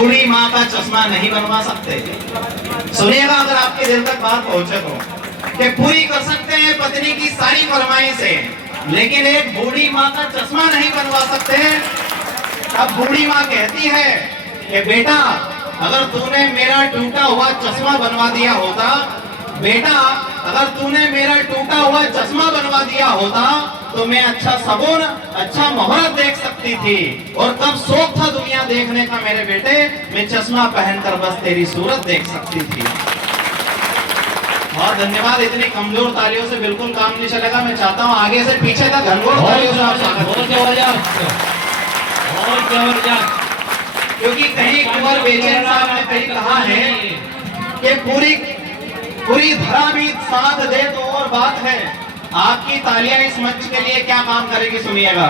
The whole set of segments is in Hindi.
बूढ़ी माँ का चश्मा नहीं बनवा सकते? सुनिएगा अगर आपके दिल तक बात पहुंचे तो, कि पूरी कर सकते हैं पत्नी की सारी फरमाइशें, लेकिन एक बूढ़ी माँ का चश्मा नहीं बनवा सकते। अब बूढ़ी माँ कहती है कि बेटा अगर तूने मेरा टूटा हुआ चश्मा बनवा दिया होता, बेटा अगर तूने मेरा टूटा हुआ चश्मा बनवा दिया होता तो मैं अच्छा सबून, अच्छा मुहूर्त देख सकती थी, और तब शौक था दुनिया देखने का मेरे बेटे, मैं चश्मा पहनकर बस तेरी सूरत देख सकती थी। बहुत धन्यवाद। इतनी कमजोर तालियों से बिल्कुल काम नहीं चलेगा। मैं चाहता हूँ आगे से पीछे तक घनघोर तालियों से आप स्वागत करें। क्योंकि कहीं कुंवर बेचैन साहब ने कहीं कहा है कि पूरी धरा भी साथ दे तो और बात है। आपकी तालियां इस मंच के लिए क्या काम करेगी सुनिएगा,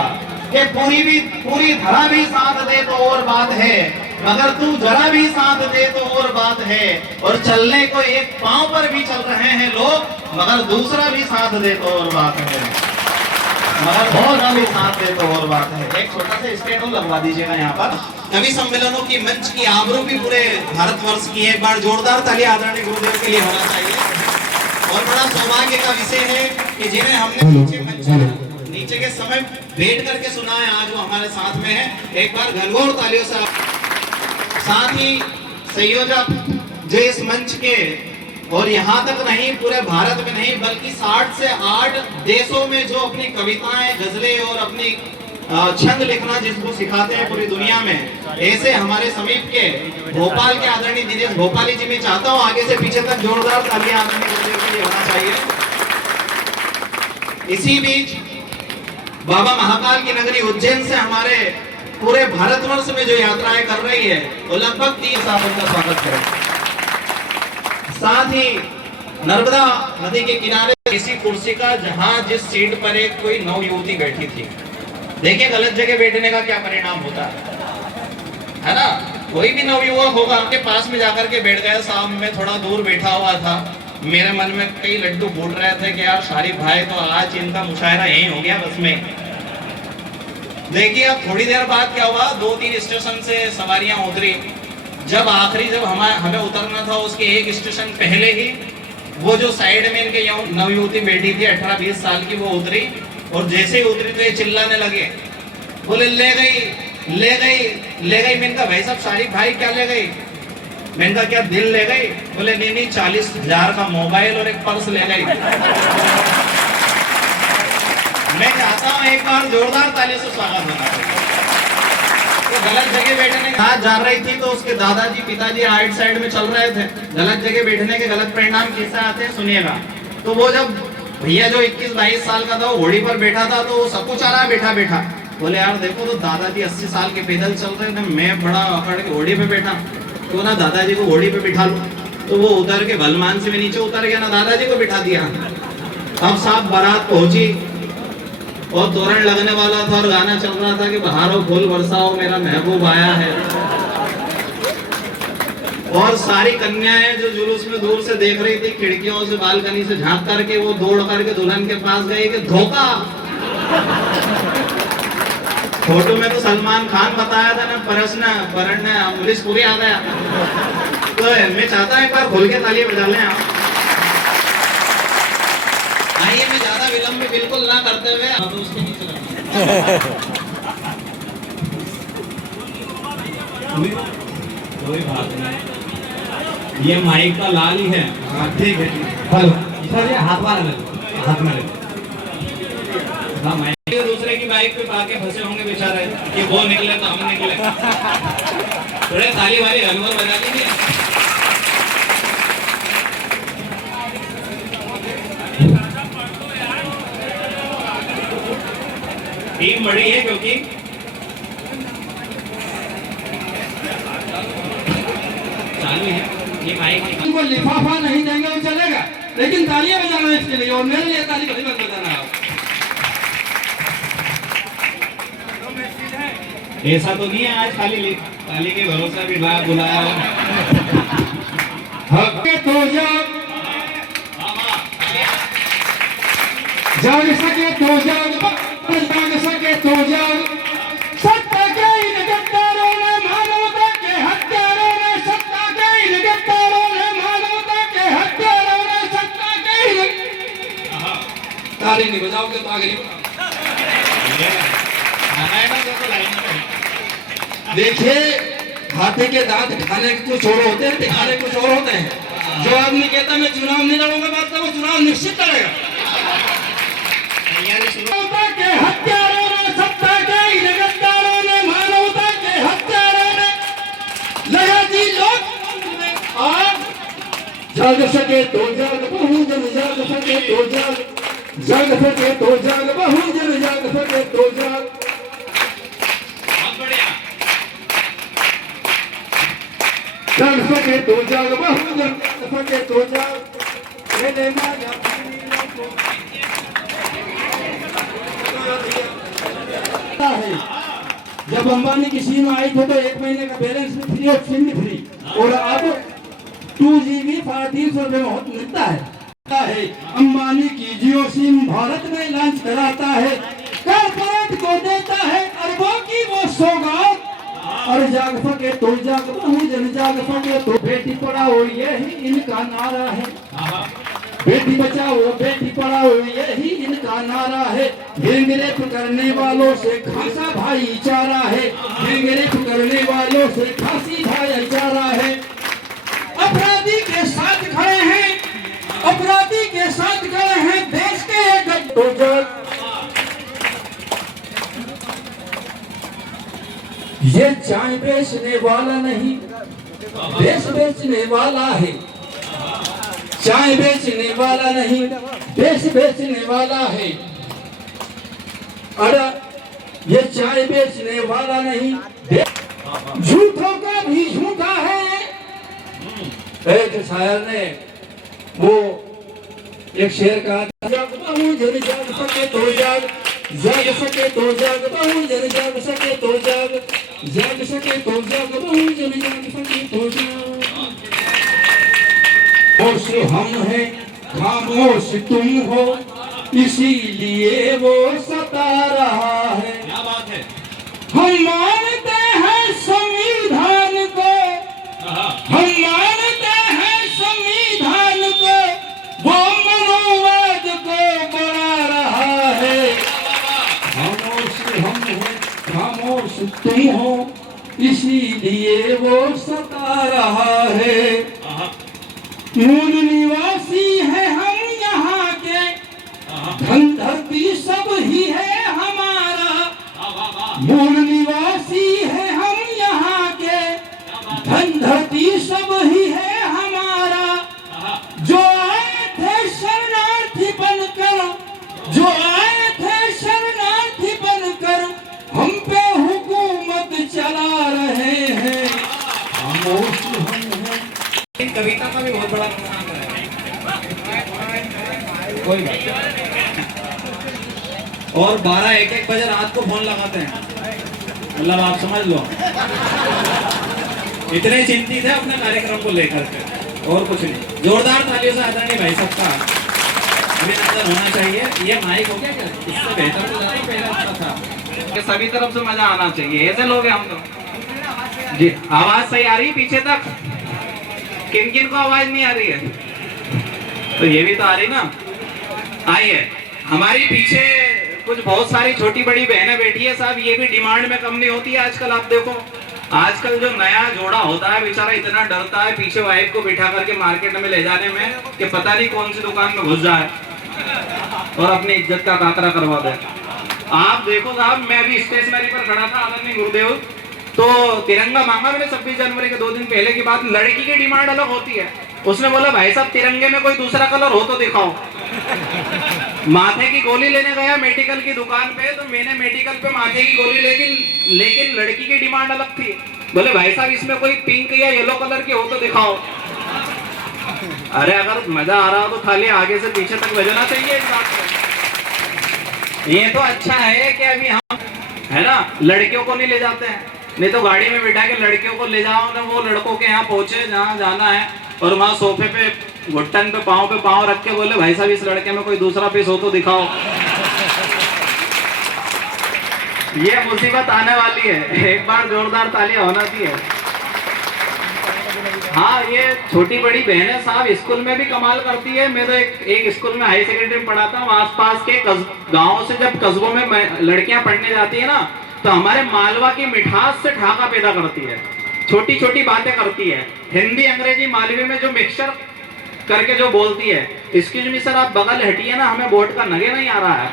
कि पूरी धरा भी साथ दे तो और बात है, मगर तू जरा भी साथ दे तो और बात है। और चलने को एक पांव पर भी चल रहे हैं लोग, मगर दूसरा भी साथ दे तो और बात है, मगर बहुत भी साथ दे तो और बात है। एक छोटा सा स्टैंड लगवा दीजिएगा यहाँ पर। कवि सम्मेलनों की मंच की आबरू भी पूरे भारतवर्ष की है। एक बार जोरदार ताली आदरणीय गुरुदेव के लिए होना चाहिए। और बड़ा सौभाग्य का विषय है कि जिन्हें हमने नीचे के समय बैठ करके सुना है, आज वो हमारे साथ में है। एक बार घनघोर तालियों से। साथ ही संयोजक जो इस मंच के, और यहाँ तक नहीं पूरे भारत में नहीं बल्कि 60 से 8 देशों में जो अपनी कविताएं, गजलें और अपनी छंद लिखना जिसको सिखाते हैं पूरी दुनिया में, ऐसे हमारे समीप के भोपाल के आदरणीय दिनेश भोपाली जी, मैं चाहता हूँ आगे से पीछे तक जोरदार तालियां आदरणीय गुरुदेव के लिए होना चाहिए। इसी बीच बाबा महाकाल की नगरी उज्जैन से हमारे पूरे भारतवर्ष में जो यात्राएं कर रही है वो लगभग 30 साल का स्वागत करें। साथ ही नर्मदा नदी के किनारे इसी कुर्सी का जहां जिस सीट पर एक कोई नव युवती बैठी थी, देखिए गलत जगह बैठने का क्या परिणाम होता है ना। कोई भी नवयुवक होगा के पास में जाकर के बैठ गया, साहब मैं थोड़ा दूर बैठा हुआ था, मेरे मन में कई लड्डू फूट रहे थे कि यार शारिफ भाई तो आज इनका मुशायरा यही हो गया बस में। देखिए अब थोड़ी देर बाद क्या हुआ, 2-3 स्टेशन से सवारियां उतरी। जब हमें उतरना था उसके एक स्टेशन पहले ही वो जो साइड में इनके नवयुवती बैठी थी 18-20 साल की, वो उतरी। और जैसे ही उतरी तो ये चिल्लाने लगे, बोले ले गई ले गई ले गई। मैंने कहा भाई साहब शारिफ भाई क्या ले गई? मैंने कहा क्या दिल ले गई? बोले नहीं 40,000 का मोबाइल और एक पर्स ले गई। मैं चाहता हूँ एक बार जोरदार ताली से स्वागत होना चाहिए। तो गलत जगह बैठने के साथ जा रही थी तो उसके दादाजी पिताजी राइट साइड में चल रहे थे। गलत जगह बैठने के गलत परिणाम कैसे आते हैं सुनिएगा। तो वो जब भैया जो 21-22 साल का था वो घोड़ी पर बैठा था, तो वो सबको चाह रहा बैठा बैठा, बोले यार देखो तो दादाजी 80 साल के पैदल चल रहे थे, मैं बड़ा अकड़ के घोड़ी पे बैठा, तो ना दादाजी को घोड़ी पे बिठा लो। तो वो उतर के भलमान से भी नीचे उतर गया, ना दादाजी को बिठा दिया। अब साहब बारात पहुंची और तोरण लगने वाला था और गाना चल रहा था कि बहारों फूल बरसाओ मेरा महबूब आया है। और सारी कन्याएं जो जुलूस में दूर से देख रही थी, खिड़कियों से बालकनी से झांक करके वो दौड़ करके दुल्हन के पास गई कि धोखा। फोटो में तो सलमान खान बताया था ना, परणने पुलिस पूरी आ गया। तो मैं चाहता हूं एक बार खोल के तालियां बजा लें आप। आइए मैं ज्यादा विलंब बिल्कुल ना करते हुए कोई बात नहीं, ये माइक का लाल ही है। हाँ ठीक है, हाथ में दूसरे की बाइक पे पाके फंसे होंगे बेचारे कि वो निकले तो हम निकले। थोड़े ताली वाली अनुभव बजा लीजिए। टीम बड़ी है क्योंकि चालू है ये माइक। उनको लिफाफा नहीं देंगे वो चलेगा, लेकिन तालियां बजाना इसके लिए, और मेरे लिए ताली कभी मत बजाना आप। ऐसा तो नहीं है आज खाली ताली के भरोसा भी बुलाया तो जाग सके तो जाग, जाग सके तो जाग, सत्ता के इन गद्दारों ने मानवता के हत्या पागली खाना है ना देखो लाइन में। देखिए, हाथी के दांत खाने के कुछ और होते हैं, दिखाने के कुछ और होते हैं। जो आदमी कहता मैं चुनाव नहीं लड़ूंगा, बात वो चुनाव निश्चित लड़ेगा। तैयारी शुरू। मानवता के हत्यारों ने, सत्ता के गद्दारों ने, मानवता के हत्यारों ने लगा दी लोकतंत्र में आग। जाग सके तो जाग बहुजन, जाग सके तो जाग, जाग सके तो जाग बहुजन, जाग सके तो जाग। बहुत बढ़िया। जाग सके तो जाग बहुजन, जाग सके तो जाग। मेरे माया है। जब अंबानी की सिम आई थी तो 1 महीने का बैलेंस भी फ्री और सिम भी फ्री, और अब 2GB 350 रुपए में मिलता है। अंबानी की जियो सिम भारत में लॉन्च कराता है, कॉर्पोरेट को देता है अरबों की वो सौगात। और जाग सके तो जाग बहुजन, जाग सके तो बेटी पढ़ाओ यही इनका नारा है। बेटी बचाओ बेटी पढ़ाओ यही इनका नारा है। गैंगरेप करने वालों से खासा भाईचारा है, गैंगरेप करने वालों से खासी भाईचारा है। अपराधी के साथ खड़े हैं, अपराधी के साथ खड़े हैं देश के एक। ये चाय बेचने वाला नहीं, देश बेचने वाला है। चाय बेचने वाला नहीं, देश बेचने वाला है। अरे ये चाय बेचने वाला नहीं, झूठों का भी झूठा है। एक शायर ने वो एक शेर कहा, जाग बहुजन जाग सके तो जाग, जाग सके तो जाग बहुजन, जाग सके तो जाग, जाग सके तो जाग बहुजन, जाग सके तो जाग। खामोश हम हैं, खामोश तुम हो, इसीलिए वो सता रहा है। क्या बात है। हम मानते हैं संविधान को, हम मानते हैं संविधान को, वो मनोवाद को बढ़ा रहा है। खामोश हम हैं, खामोश तुम हो, इसीलिए वो सता रहा है। मूल निवासी है हम यहाँ के, धन धरती सब ही है हमारा। मूल निवासी है हम यहाँ के, धन धरती सब ही है हमारा। जो आए थे शरणार्थी बनकर, जो आए थे शरणार्थी बनकर, हम पे हुकूमत चला रहे हैं। खामोश हम हैं। कविता का भी बहुत बड़ा नुकसान है। कोई बात और 12-1 बजे रात को फोन लगाते हैं, मतलब आप समझ लो इतने चिंतित है अपने कार्यक्रम को लेकर के, और कुछ नहीं। जोरदार तालियों से आदरणीय भाई सबका अभिनंदन होना चाहिए। ये माइक हो गया क्या? इससे बेहतर तो ज्यादा पहले अच्छा था कि सभी तरफ से मजा आना चाहिए। ऐसे लोग हैं हम तो जी। आवाज सही आ रही पीछे तक? किन किन को आवाज नहीं आ रही है? तो ये भी तो आ रही ना। आइए, हमारी पीछे कुछ बहुत सारी छोटी बड़ी बहनें बैठी है साहब। ये भी डिमांड में कम नहीं होती है आजकल। आप देखो आजकल जो नया जोड़ा होता है बेचारा इतना डरता है पीछे वाइफ को बिठा करके मार्केट में ले जाने में कि पता नहीं कौन सी दुकान में घुस जाए और अपनी इज्जत का काकरा करवा दे। आप देखो साहब, मैं अभी स्टेशनरी पर खड़ा था आदरणीय गुरुदेव, तो तिरंगा मांगा मैंने 26 जनवरी के 2 दिन पहले की बात। लड़की की डिमांड अलग होती है। उसने बोला भाई साहब तिरंगे में कोई दूसरा कलर हो तो दिखाओ। माथे की गोली लेने गया मेडिकल की दुकान पे, तो मैंने मेडिकल पे माथे की गोली लेकिन लड़की की डिमांड अलग थी। बोले भाई साहब इसमें कोई पिंक या येलो कलर की हो तो दिखाओ। अरे अगर मजा आ रहा हो तो खाली आगे से पीछे तक भेजना चाहिए इस बात को। ये तो अच्छा है कि अभी हम है ना लड़कियों को नहीं ले जाते हैं, नहीं तो गाड़ी में बिठा के लड़कियों को ले जाओ ना, वो लड़कों के यहाँ पहुंचे जहाँ जाना है और वहाँ सोफे पे घुट्टन पे पाँव रख के बोले भाई साहब इस लड़के में कोई दूसरा पीस हो तो दिखाओ। ये मुसीबत आने वाली है। एक बार जोरदार तालियां होना चाहिए। हाँ, ये छोटी बड़ी बहनें साहब स्कूल में भी कमाल करती है। मैं तो एक स्कूल में हाई सेकेंडरी में पढ़ाता हूँ। आसपास के गाँव से जब कस्बों में लड़कियां पढ़ने जाती है ना, तो हमारे मालवा की मिठास से ठहाका पैदा करती है। छोटी छोटी बातें करती है, हिंदी अंग्रेजी मालवी में जो मिक्सचर करके जो बोलती है, एक्सक्यूज मी सर आप बगल हटिए ना, हमें बोर्ड का नगे नहीं आ रहा है।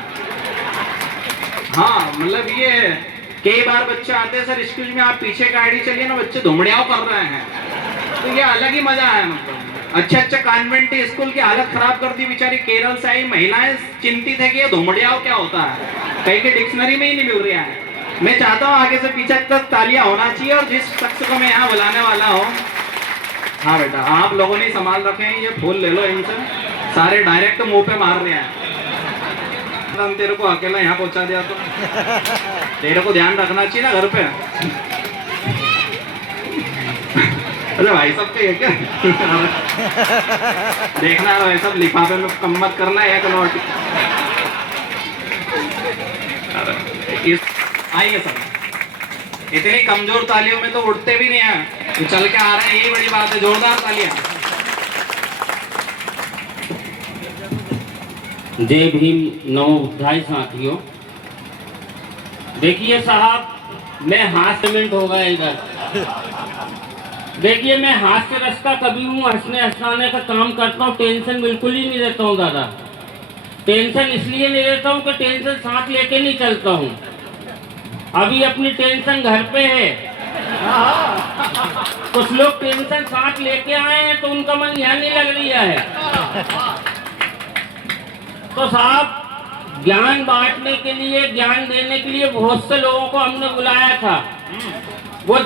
हाँ, मतलब ये कई बार बच्चे आते हैं, सर एक्सक्यूज मी आप पीछे का आईडी चलिए ना, बच्चे धुमड़ियाव कर रहे हैं। तो ये अलग ही मजा है। मतलब अच्छे कॉन्वेंट स्कूल की हालत खराब कर दी बेचारी। केरल से आई महिलाएं चिंतित है कि ये धुमड़ियाव क्या होता है, कहीं की डिक्शनरी में ही नहीं मिल रहा है। मैं चाहता हूँ आगे से पीछे तक तालियां होना चाहिए। और जिस शख्स को मैं यहाँ बुलाने वाला हूँ, हाँ बेटा आप लोगों ने संभाल रखे हैं, ये फूल ले लो इनसे, सारे डायरेक्ट मुंह पे मार रहे हैं। हम तेरे को अकेला यहाँ पहुंचा दिया तो तेरे को ध्यान रखना चाहिए ना घर पे। अरे भाई सब पे है क्या? देखना है भाई सब लिफाफे में कम मत करना है। एक नोट आइए सब, इतनी कमजोर तालियों में तो उठते भी नहीं है, तो चल के आ रहे हैं, यही बड़ी बात है। जोरदार तालियां। जय भीम नवोध्याय साथियों। देखिए साहब, मैं हास्य मिनट होगा इधर। देखिए मैं हास्य रस्ता कभी हूँ, हंसने हंसाने का काम करता हूँ, टेंशन बिल्कुल ही नहीं रहता हूँ दादा। टेंशन इसलिए नहीं रहता हूँ कि टेंशन साथ लेके नहीं चलता हूँ। अभी अपनी टेंशन घर पे है। कुछ लोग टेंशन साथ लेके आए हैं तो उनका मन यहाँ नहीं लग रहा है। तो साहब ज्ञान बांटने के लिए, ज्ञान देने के लिए बहुत से लोगों को हमने बुलाया था। वो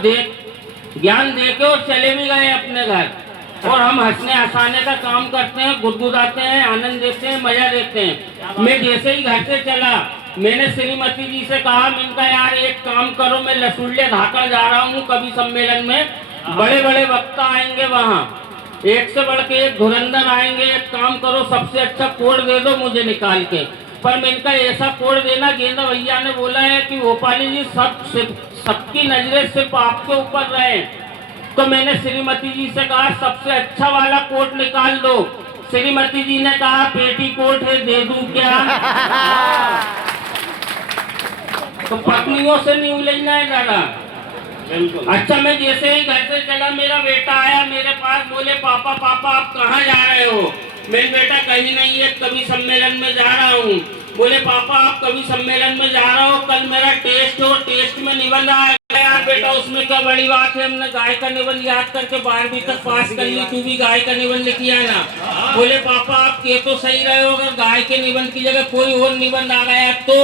ज्ञान देके और चले भी गए अपने घर। और हम हंसने हंसाने का काम करते हैं, गुदगुदाते हैं, आनंद देते हैं, मजा देते हैं। मैं जैसे ही घर से चला, मैंने श्रीमती जी से कहा, मैंने कहा यार एक काम करो, मैं लसूड़िया धाकड़ जा रहा हूँ कवि सम्मेलन में, बड़े बड़े वक्ता आएंगे वहाँ, एक से बढ़ के एक धुरंधर आएंगे, एक काम करो सबसे अच्छा कोड दे दो मुझे निकाल के। पर मैंने कहा ऐसा कोड देना, गेंदा भैया ने बोला है कि भोपाली जी सबकी नजरें सिर्फ आपके ऊपर रहे। तो मैंने श्रीमती जी से कहा सबसे अच्छा वाला कोट निकाल दो। श्रीमती जी ने कहा पेटी कोट है, दे दूं क्या? तो पत्नियों से नहीं उलझना है दादा। अच्छा, मैं जैसे ही घर से चला, मेरा बेटा आया मेरे पास, बोले पापा पापा आप कहाँ जा रहे हो? मेरे बेटा कहीं नहीं है, कवि सम्मेलन में जा रहा हूँ। बोले पापा आप कवि सम्मेलन में जा रहे हो, कल मेरा टेस्ट हो, टेस्ट में निबंध आएगा। यार बेटा उसमें क्या बड़ी बात है, हमने गाय का निबंध याद करके 12वीं तक पास कर ली, तू भी गाय का निबंध लिखिया ना। बोले पापा आप ये तो सही रहे हो, अगर गाय के निबंध की जगह कोई और निबंध आ गया तो?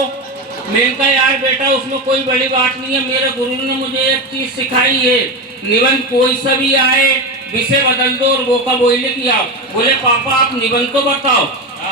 मैंने कहा यार बेटा उसमें कोई बड़ी बात नहीं है, मेरे गुरु ने मुझे एक चीज सिखाई है, निबंध कोई सा भी आए विषय बदल दो और वो का वही लिख आओ। बोले पापा आप निबंध तो बताओ।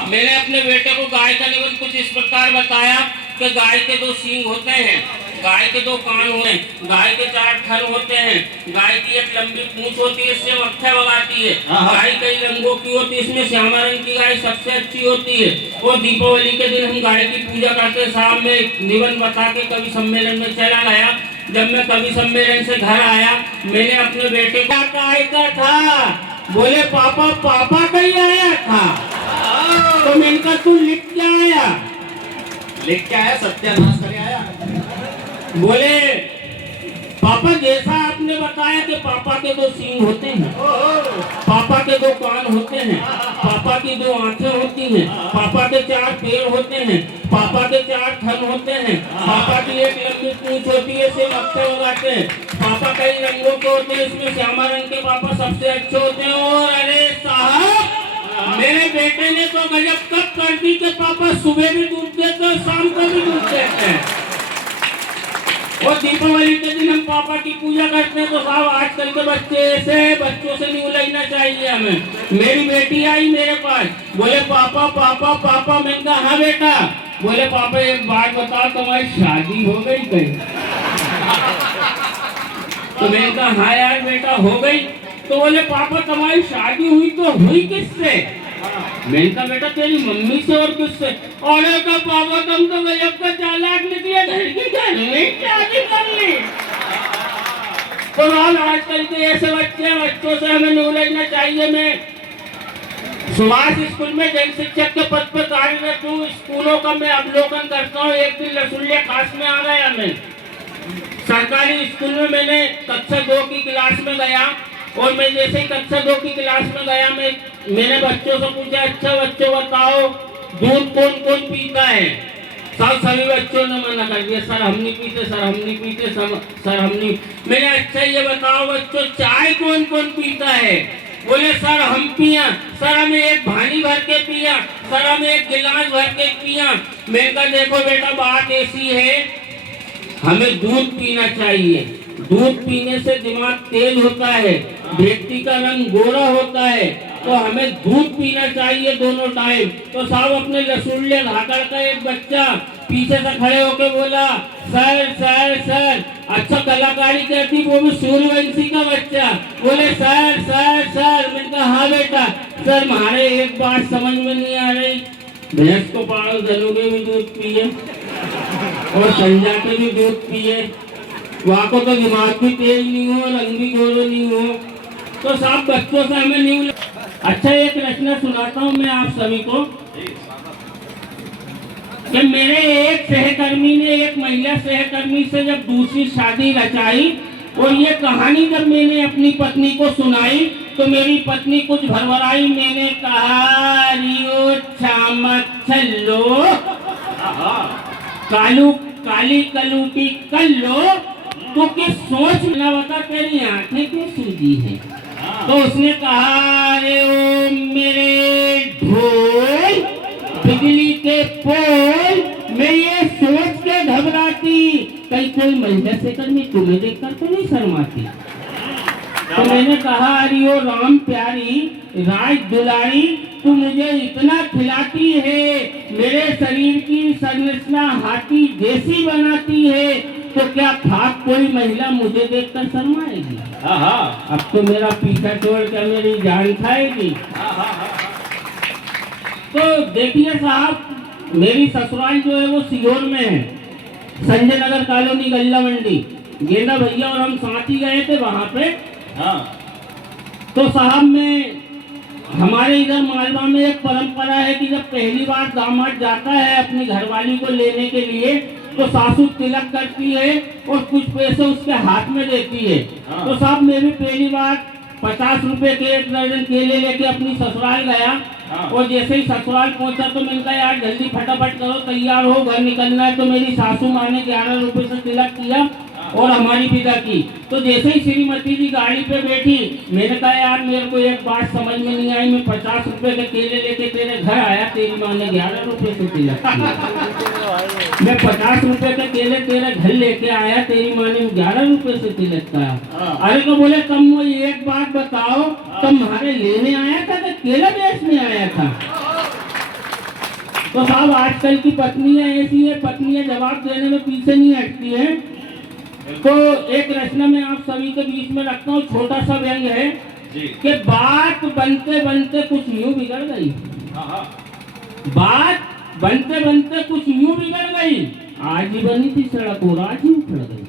मैंने अपने बेटे को गाय का निबंध कुछ इस प्रकार बताया कि गाय के 2 सींग होते हैं, गाय के 2 कान होते हैं, गाय के 4 थन होते हैं, गाय की एक लंबी पूंछ होती है, इससे मक्खियां भगाती है, गाय कई रंगों की होती है, इसमें श्यामा रंग की गाय सबसे अच्छी होती है। और दीपावली के दिन हम गाय की पूजा करते हैं। साहब में निबंध बता के कवि सम्मेलन में चला गया। जब मैं कवि सम्मेलन से घर आया, मैंने अपने बेटे को कहा था, बोले पापा पापा कहीं आया था? तो मैंने कहा तू लिख क्या आया? लिख क्या है? सत्यानाश करे आया। बोले पापा जैसा आपने बताया कि पापा के 2 सींग होते हैं, पापा के 2 कान होते हैं, पापा की 2 आंखें होती हैं, पापा के 4 पैर होते हैं, पापा के 4 थन होते हैं, पापा की एक लंबी पूंछ होती है, इसे मक्खियां भगाते हैं, पापा कई रंगों के होते हैं, इसमें श्यामा रंग के पापा सबसे अच्छे होते हैं। और अरे साहब मेरे बेटे ने तो गजब तक कर दी कि पापा सुबह भी दूध देते हैं, शाम को भी दूध देते हैं। और दीपावली के दिन हम पापा की पूजा करते हैं। तो साहब आजकल के बच्चे ऐसे, बच्चों से नहीं उलझना चाहिए हमें। मेरी बेटी आई मेरे पास, बोले पापा पापा पापा। मैंने कहा हाँ बेटा। बोले पापा एक बात बताओ, तुम्हारी शादी हो गई कहीं? तो मैंने कहा हाँ यार बेटा हो गई। तो बोले पापा तुम्हारी शादी हुई तो हुई किससे? मैंने कहा बेटा तेरी मम्मी से और किससे? अरे का पापा तुम तो गजब का चालाक निकले, घर की घर में शादी कर ली। तो आजकल के ऐसे बच्चे बच्चों से हमें न्यू लेना चाहिए। मैं सुभाष स्कूल में जन शिक्षक के पद पर कार्यरत हूँ। स्कूलों का मैं अवलोकन करता हूँ। एक दिन लसुलिया खास में आ गया। मैं सरकारी स्कूल में मैंने कक्षा 2 की क्लास में गया और मैं जैसे ही कक्षा 2 की क्लास में गया मैंने बच्चों से पूछा, अच्छा बच्चों बताओ दूध कौन कौन पीता है? सभी बच्चों ने मना कर दिया, सर हम नहीं पीते, सर हम नहीं पीते, सर हम नहीं। मैंने अच्छा ये बताओ बच्चों चाय कौन कौन पीता है? बोले सर हम पिया, सर हमें एक भानी भर के पिया, सर हमें एक गिलास भर के पिया। मैंने कहा देखो बेटा बात ऐसी है, हमें दूध पीना चाहिए। दूध पीने से दिमाग तेज होता है, व्यक्ति का रंग गोरा होता है, तो हमें दूध पीना चाहिए दोनों टाइम। तो साहब अपने रसूलिया धाकड़ का एक बच्चा पीछे से खड़े होके बोला, सर सर सर, अच्छा कलाकारी करती, वो भी सूर्यवंशी का बच्चा। बोले सर सर सर। मैंने कहा हाँ बेटा। सर हमारे एक बात समझ में नहीं आ रही, भैंस को पाड़ो धनु के भी दूध पिए और संजा के भी दूध पिए, वहाँ को तो दिमाग भी तेज नहीं हो, रंग भी गोरे नहीं हो। तो साहब बच्चों से हमें नहीं। अच्छा एक रचना सुनाता हूँ मैं आप सभी को कि मेरे एक सहकर्मी ने एक महिला सहकर्मी से जब दूसरी शादी रचाई और ये कहानी जब मैंने अपनी पत्नी को सुनाई तो मेरी पत्नी कुछ भरभराई। मैंने कहा रियो चामक चलो कालू काली कलूटी कर लो, तो किस सोच ना बता तेरी आंखें क्यों सूजी है? तो उसने कहा अरे ओ मेरे ढोल बिजली के पोल, मैं ये सोच के घबराती कहीं कोई महिला से कर्मी तुम्हें देखकर तो नहीं शर्माती। तो मैंने कहा अरे ओ राम प्यारी राज दुलारी, तू मुझे इतना खिलाती है, मेरे शरीर की संरचना हाथी जैसी बनाती है, तो क्या खाक कोई महिला मुझे देखकर शर्माएगी? अब तो मेरा पीछा छोड़ कर मेरी जान खाएगी। तो देखिए साहब मेरी ससुराल जो है वो सीहोर में है, संजय नगर कॉलोनी गल्ला मंडी। गेंदा भैया और हम साथ ही गए थे वहां पे। तो साहब में हमारे इधर मालवा में एक परंपरा है कि जब पहली बार दामाद जाता है अपनी घरवाली को लेने के लिए तो सासू तिलक करती है और कुछ पैसे उसके हाथ में देती है। तो साहब मैं भी पहली बार 50 रुपए के एक दर्जन केले लेके अपनी ससुराल गया और जैसे ही ससुराल पहुंचा तो मैंने कहा यार जल्दी फटाफट करो, तैयार हो, घर निकलना है। तो मेरी सासू माँ ने 11 रुपए से तिलक किया और हमारी विदा की। तो जैसे ही श्रीमती जी गाड़ी पे बैठी मैंने कहा यार मेरे को एक बात समझ में नहीं आई, मैं 50 रुपए के केले लेके तेरे घर आया, तेरी माँ ने 11 रुपए से तिलक किया। मैं 50 रुपए के केले तेरे घर लेके आया, तेरी माँ ने 11 रुपए से तिलक किया। अरे तो बोले तुम वो एक बात बताओ, तुम हमारे लेने आया था कि केला बेचने आया था? तो साहब आजकल की पत्नियां ऐसी है, पत्नियां जवाब देने में पीछे नहीं हटती है। तो एक रचना में आप सभी के बीच में रखता हूँ, छोटा सा व्यंग है कि बात बनते बनते कुछ यूं बिगड़ गई। बात बनते बनते कुछ यूं बिगड़ गई, आज ही बनी थी सड़क और आज ही उखड़ गई।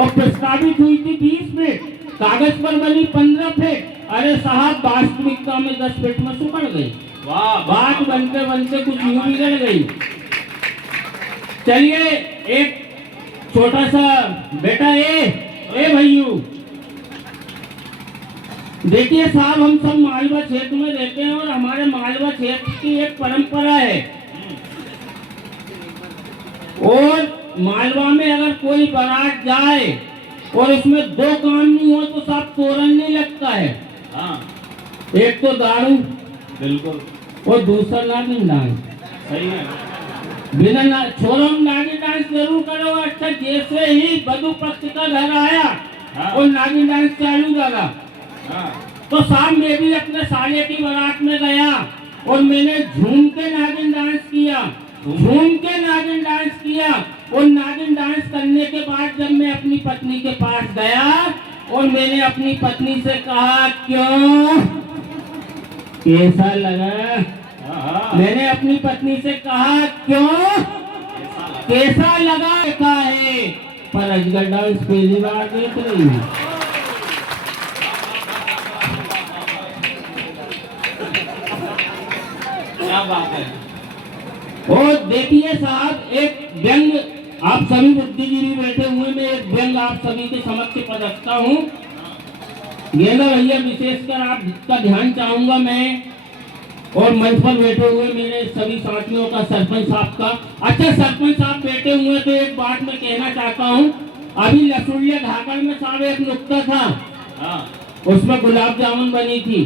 और प्रस्तावित हुई थी 20 फीट, कागज पर बनी 15 फीट, अरे साहब वास्तविकता में 10 फीट में सुखड़ गई। बात बनते बनते कुछ यूं बिगड़ गई। चलिए एक छोटा सा बेटा ए भैयू, देखिए साहब हम सब मालवा क्षेत्र में रहते हैं और हमारे मालवा क्षेत्र की एक परंपरा है और मालवा में अगर कोई बारात जाए और उसमें 2 काम नहीं हो तो साहब तोरण नहीं लगता है। एक तो दारू, बिल्कुल, और दूसरा नागिन डांस। सही है, बिना छोरो नागिन डांस जरूर करो। अच्छा जैसे ही वधु पक्ष का घर आया और नागिन डांस चालू करा तो साहब मैं भी अपने साले की बारात में गया और मैंने झूम के नागिन डांस किया, झूम के नागिन डांस किया। और नागिन डांस करने के बाद जब मैं अपनी पत्नी के पास गया और मैंने अपनी पत्नी से कहा क्यों कैसा लगा, मैंने अपनी पत्नी से कहा क्यों कैसा लगा है, पर अजगर डांस पहली बार देख रही हूँ। बात है। और देखिए साहब, एक व्यंग, आप सभी बुद्धिजीवी बैठे हुए, मैं एक व्यंग आप सभी के समक्ष रखता हूँ। गेंदा भैया विशेषकर आपका ध्यान चाहूंगा मैं, और मंच पर बैठे हुए मेरे सभी साथियों का, सरपंच साहब का। अच्छा, सरपंच साहब बैठे हुए तो एक बात मैं कहना चाहता हूँ। अभी लसुड़िया धाकड़ में साहब एक नुक्ता था, हाँ उसमें गुलाब जामुन बनी थी।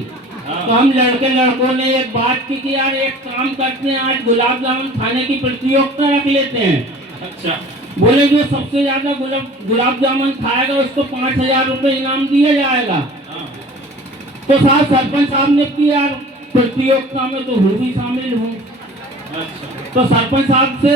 हाँ। तो हम लड़कों ने एक बात की कि यार एक काम करते हैं, आज गुलाब जामुन खाने की प्रतियोगिता रख लेते हैं। अच्छा, बोले जो सबसे ज्यादा गुलाब जामुन खाएगा उसको 5,000 रुपए इनाम दिया जाएगा। हाँ तो साहब सरपंच साहब ने की यार प्रतियोगिता में तो मैं भी शामिल हूँ। अच्छा, तो सरपंच साहब से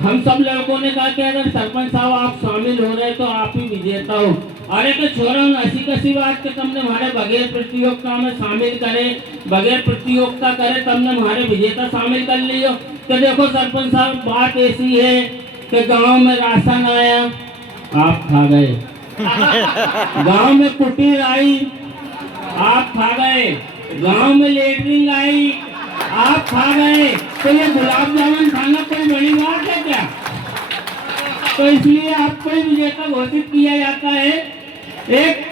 हम सब लड़कों ने कहा कि अगर सरपंच साहब आप शामिल हो रहे तो आप ही विजेता हो। अरे तो छोरा, ऐसी कैसी बात कि तुमने हमारे बगैर प्रतियोगिता में शामिल करे, बगैर प्रतियोगिता करे तुमने हमारे विजेता शामिल कर लियो। तो देखो सरपंच साहब, बात ऐसी है कि गांव में राशन आया, आप खा गए। गांव में कुटीर आई, आप खा गए। गांव में लेटरिन आई, आप खा गए। तो ये गुलाब जामुन खाना कोई बड़ी बात है क्या? तो इसलिए आपको ही विजेता घोषित किया जाता है। एक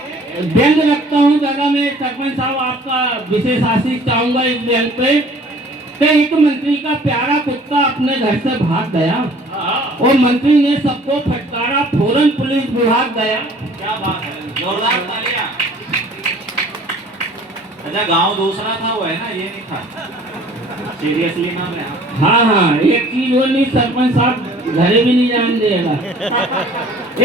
व्यंग रखता हूँ दादा, मैं सरपंच साहब आपका विशेष आशीष चाहूंगा इस व्यंग पे कि एक मंत्री का प्यारा कुत्ता अपने घर से भाग गया और मंत्री ने सबको फटकारा, फौरन पुलिस विभाग गया। क्या बात है, जोरदार तालियां। अच्छा, गांव दूसरा था वो, है ना, ये नहीं था, सीरियसली ना मैं। हाँ हाँ, एक चीज वो नहीं, सरपंच साहब घरे भी नहीं जान देगा।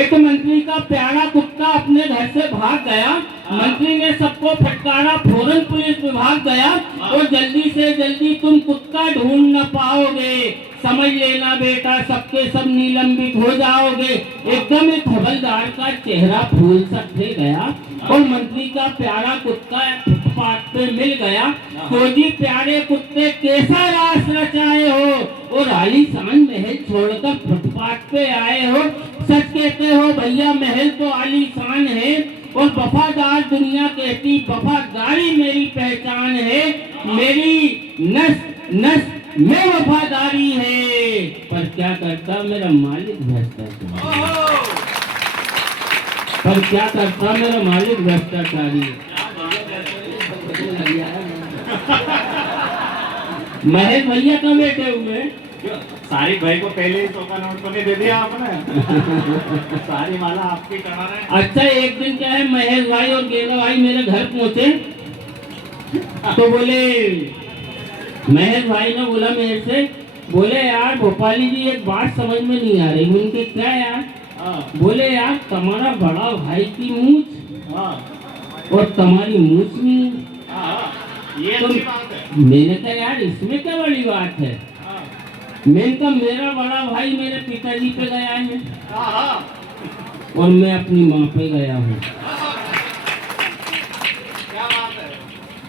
एक मंत्री का प्यारा कुत्ता अपने घर से भाग गया, मंत्री ने सबको फटकारा, फौरन पुलिस विभाग गया और जल्दी से जल्दी तुम कुत्ता ढूंढ न पाओगे, समझ लेना बेटा, सबके सब निलंबित हो जाओगे। एकदम एक हवलदार का चेहरा फूल सा खिल गया और मंत्री का प्यारा कुत्ता फुटपाथ पे मिल गया। तो जी प्यारे कुत्ते, कैसा रास रचाए हो और आलीशान महल छोड़कर फुटपाथ पे आए हो। सच कहते हो भैया, महल तो आलीशान है और वफादार दुनिया कहती वफादारी मेरी पहचान है। मेरी नस नस में वफादारी है, पर क्या करता मेरा मालिक भ्रष्टाचारी। पर क्या करता मेरा मालिक भ्रष्टाचारी। महेश भैया कहाँ बैठे हुए? सारी भाई को पहले ही टोकन नोट को नहीं दे दिया आपने। सारी माला आपकी चढ़ा रहे। अच्छा, एक दिन क्या है, महेश भाई और गेंदा भाई मेरे घर पहुंचे तो बोले, महेश भाई ने बोला मेरे से, बोले यार भोपाली जी एक बात समझ में नहीं आ रही। उनके क्या यार? बोले यार तुम्हारा बड़ा भाई की मूछ और तुम्हारी मूछ नहीं। ये तो अच्छी बात है। मैंने कहा यार इसमें क्या बड़ी बात है? मैंने कहा मेरा बड़ा भाई मेरे पिताजी पे गया है और मैं अपनी माँ पे गया हूँ। क्या बात है।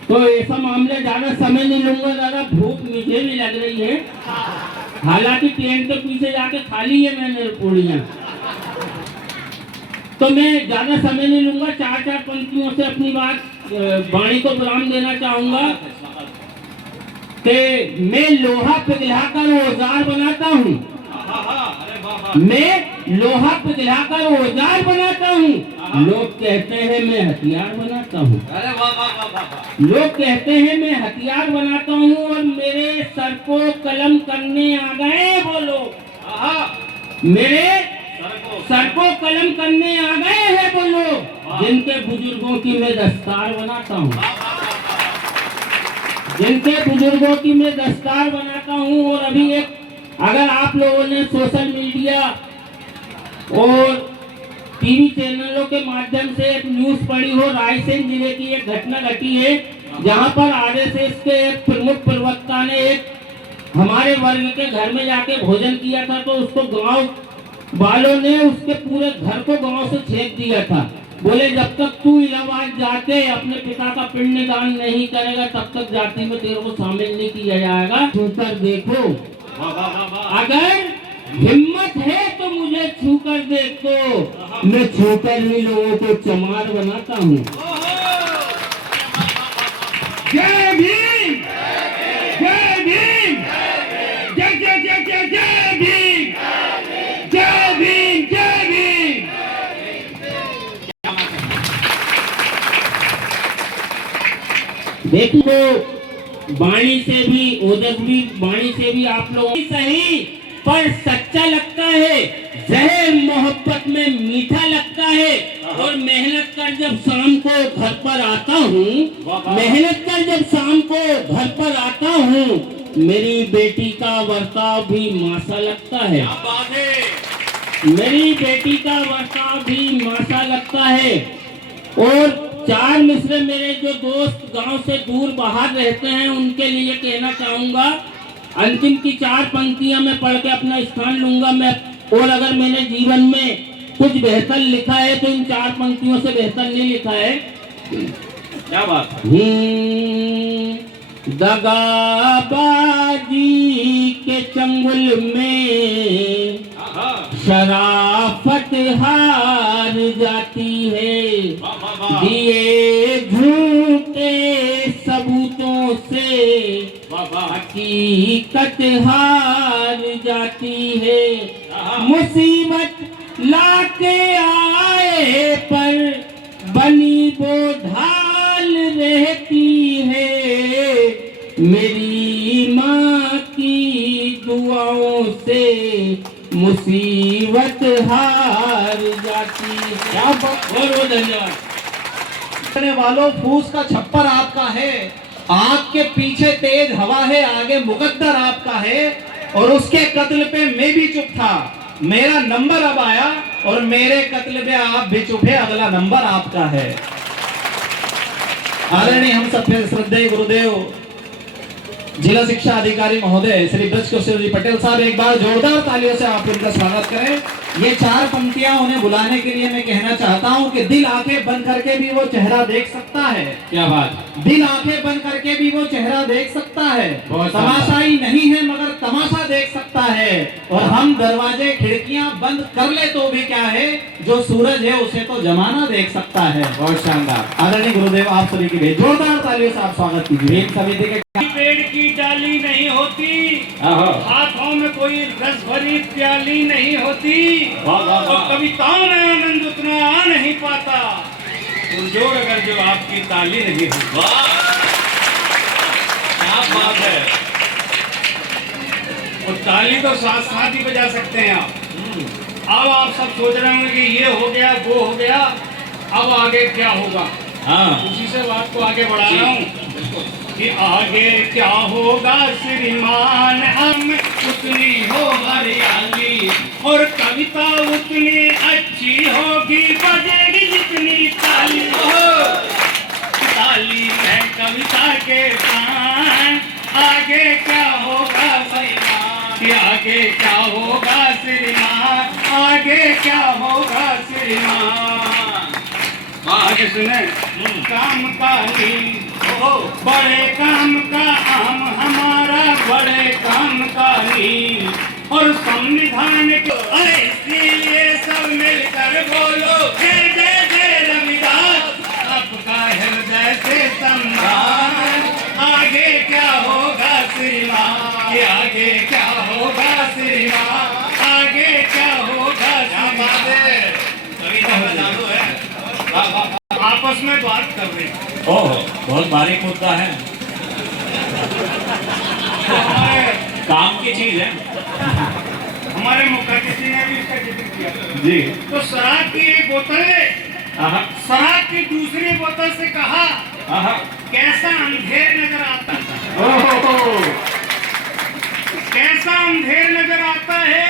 तो ऐसा मामले ज्यादा समय नहीं लूंगा दादा, भूख मुझे भी लग रही है। हालांकि टेंट के पीछे जाके खा ली है मैंने पूड़ियाँ, तो मैं ज्यादा समय नहीं लूंगा। चार चार पंक्तियों से अपनी बात वाणी को विराम देना चाहूंगा कि मैं लोहा पिघलाकर औजार बनाता हूँ। मैं लोहा पिघलाकर औजार बनाता हूँ। लोग कहते हैं मैं हथियार बनाता हूँ। अरे वाह वाह वाह वाह। लोग कहते हैं मैं हथियार बनाता हूँ और मेरे सर को कलम करने आ गए वो लोग। मेरे सर को कलम करने आ गए हैं वो लोग जिनके बुजुर्गों की मैं दस्तार बनाता हूँ, जिनके बुजुर्गों की मैं दस्तार बनाता हूँ। और अभी एक, अगर आप लोगों ने सोशल मीडिया और टीवी चैनलों के माध्यम से एक न्यूज पढ़ी हो, रायसेन जिले की एक घटना घटी है जहां पर आरएसएस के एक प्रमुख प्रवक्ता ने एक हमारे वर्ग के घर में जाके भोजन किया था, तो उसको गांव वालों ने उसके पूरे घर को गांव से छेक दिया था। बोले जब तक तू इलाहाबाद जाके अपने पिता का पिंडदान नहीं करेगा तब तक जाति में तेरे को शामिल नहीं किया जाएगा। छूकर देखो, अगर हिम्मत है तो मुझे छूकर देखो, मैं छूकर ही लोगों को चमार बनाता हूँ। जय भीम, जय भीम। देखो वाणी से भी ओजस्वी वाणी से भी आप लोग सही पर सच्चा लगता है, जहर मोहब्बत में मीठा लगता है। और मेहनत कर जब शाम को घर पर आता हूँ, मेहनत कर जब शाम को घर पर आता हूँ, मेरी बेटी का बर्ताव भी मासा लगता है। मेरी बेटी का बर्ताव भी मासा लगता है। और 4 मिसरे मेरे जो दोस्त गांव से दूर बाहर रहते हैं उनके लिए कहना चाहूंगा। अंतिम की 4 पंक्तियां मैं पढ़ के अपना स्थान लूंगा मैं। और अगर मैंने जीवन में कुछ बेहतर लिखा है तो इन 4 पंक्तियों से बेहतर नहीं लिखा है। क्या बात है? दगाबाजी के चंगुल में शराफत हार जाती है, दिए झूठे सबूतों से हकीकत हार जाती है। मुसीबत लाके आए पर बनी वो ढाल रहती है, मेरी माँ की दुआओं से मुसीबत हार जाती है। क्या बहुत धन्यवाद। करने वालों, फूस का छप्पर आपका है, आग के पीछे तेज हवा है, आगे मुकद्दर आपका है। और उसके कत्ल पे मैं भी चुप था, मेरा नंबर अब आया और मेरे कत्ल पे आप भी चुप है, अगला नंबर आपका है। आदरणीय हम सब श्रद्धेय गुरुदेव जिला शिक्षा अधिकारी महोदय श्री ब्रजकिशोर जी पटेल साहब, एक बार जोरदार तालियों से आप उनका स्वागत करें। ये 4 पंक्तियां उन्हें बुलाने के लिए मैं कहना चाहता हूं कि दिल आंखें बंद करके भी वो चेहरा देख सकता है। क्या बात, दिल आंखें बंद करके भी वो चेहरा देख सकता है। तमाशाई नहीं है मगर तमाशा देख सकता है। और हम दरवाजे खिड़कियां बंद कर ले तो भी क्या है, जो सूरज है उसे तो जमाना देख सकता है। बहुत शानदार। आदरणीय गुरुदेव आप सभी की भी जोरदार तालियों से आप स्वागत कीजिए। समिति के पेड़ की डाली नहीं होती, हाथों में कोई रस भरी प्याली नहीं होती, और कविताओं में आनंद उतना आ नहीं पाता, जोड़ अगर जो आपकी ताली नहीं होती। क्या बात है। और ताली तो साथ साथ ही बजा सकते हैं आप। अब आप सब सोच रहे होंगे कि ये हो गया वो हो गया, अब आगे क्या होगा। उसी से बात को आगे बढ़ा रहा हूँ कि आगे क्या होगा श्रीमान, हम उतनी हो हरियाली और कविता उतनी अच्छी होगी, बजेगी जितनी ताली हो। ताली है कविता के प्राण, आगे क्या होगा श्रीमान, आगे क्या होगा श्रीमान, आगे क्या होगा श्रीमान। आगे सुने, काम का नींद बड़े काम का आम हमारा, बड़े काम का नींद और संविधान के, इसीलिए सब मिलकर बोलो जय जय जय रविदास, आपका हृदय से सम्मान। आगे क्या होगा श्रीमान, आगे क्या होगा श्रीमान, आगे क्या होगा श्रीमान। आपस में बात कर रहे हैं। ओह, बहुत बारीक मुद्दा है, काम की चीज है। हमारे मुखर्जी ने भी इसका जिक्र किया जी। तो शराब की एक बोतल ने शराब की दूसरी बोतल से कहा, कैसा अंधेर नजर आता है, कैसा अंधेर नजर आता है,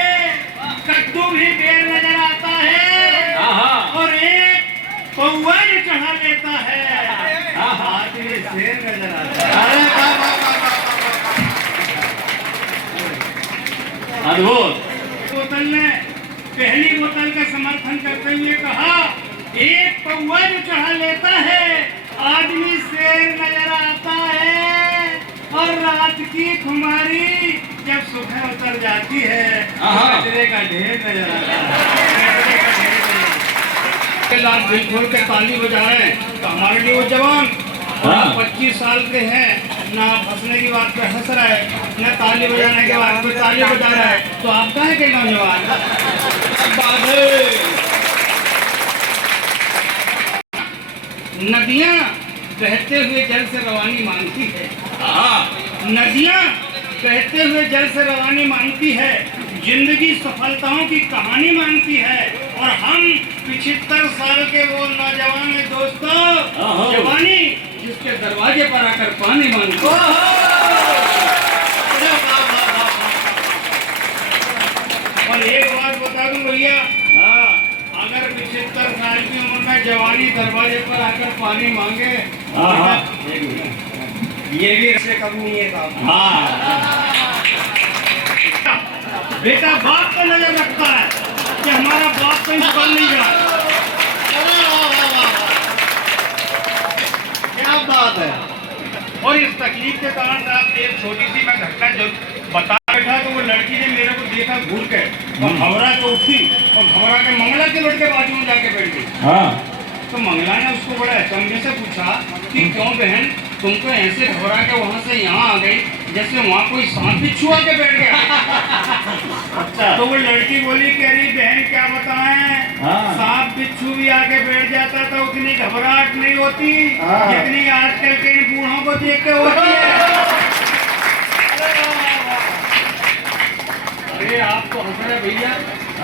कद्दू भी बेर नजर आता है, और एक कौवा जो चढ़ा लेता है, हाथ में शेर नजर आता है। अद्भुत। बोतल ने पहली बोतल का समर्थन करते हुए कहा, एक कौवा जो चढ़ा लेता है, आदमी शेर नजर आता है, और रात की खुमारी जब सुबह उतर जाती है, कचरे का ढेर नजर आता है। लाख दिल खोल के ताली बजा रहे हैं, तो हमारे लिए वो जवान 25 साल के हैं, ना हंसने की बात पे हंस रहा है, ना ताली बजाने के बाद पे ताली बजा रहा है, तो आप कहाँ के नौजवान। नदियाँ बहते हुए जल से रवानी मांगती है। नदियाँ बहते हुए जल से रवानी मांगती है। जिंदगी सफलताओं की कहानी मांगती है। और हम 75 साल के वो नौजवान हैं दोस्तों, जवानी जिसके दरवाजे पर आकर पानी मांगती है। और एक बात बता दूं भैया, अगर 75 साल की उम्र में जवानी दरवाजे पर आकर पानी मांगे, ये भी ऐसे कम नहीं है साहब। बेटा बाप पे नजर रखता है कि हमारा बाप कहीं बन नहीं जाए। क्या बात है। और इस तकलीफ के कारण साहब एक छोटी सी मैं घटना जो बता बैठा, तो वो लड़की ने मेरे को देखा घूर के और घबरा के उठी और घबरा के मंगला के लड़के बाजू में जाके बैठ गई। तो मंगला ने उसको बड़ा अचंभे से पूछा कि क्यों बहन तुम तो ऐसे घबरा के वहाँ से यहाँ आ गई जैसे वहाँ कोई सांप बिच्छू आके बैठ गया। अच्छा। तो वो लड़की बोली कह रही बहन क्या बताएं, सांप बिच्छू भी आके बैठ जाता तो उतनी घबराहट नहीं होती जितनी आजकल के इन बूढ़ों को देख के होती है। अरे आप तो हंस रहे भैया,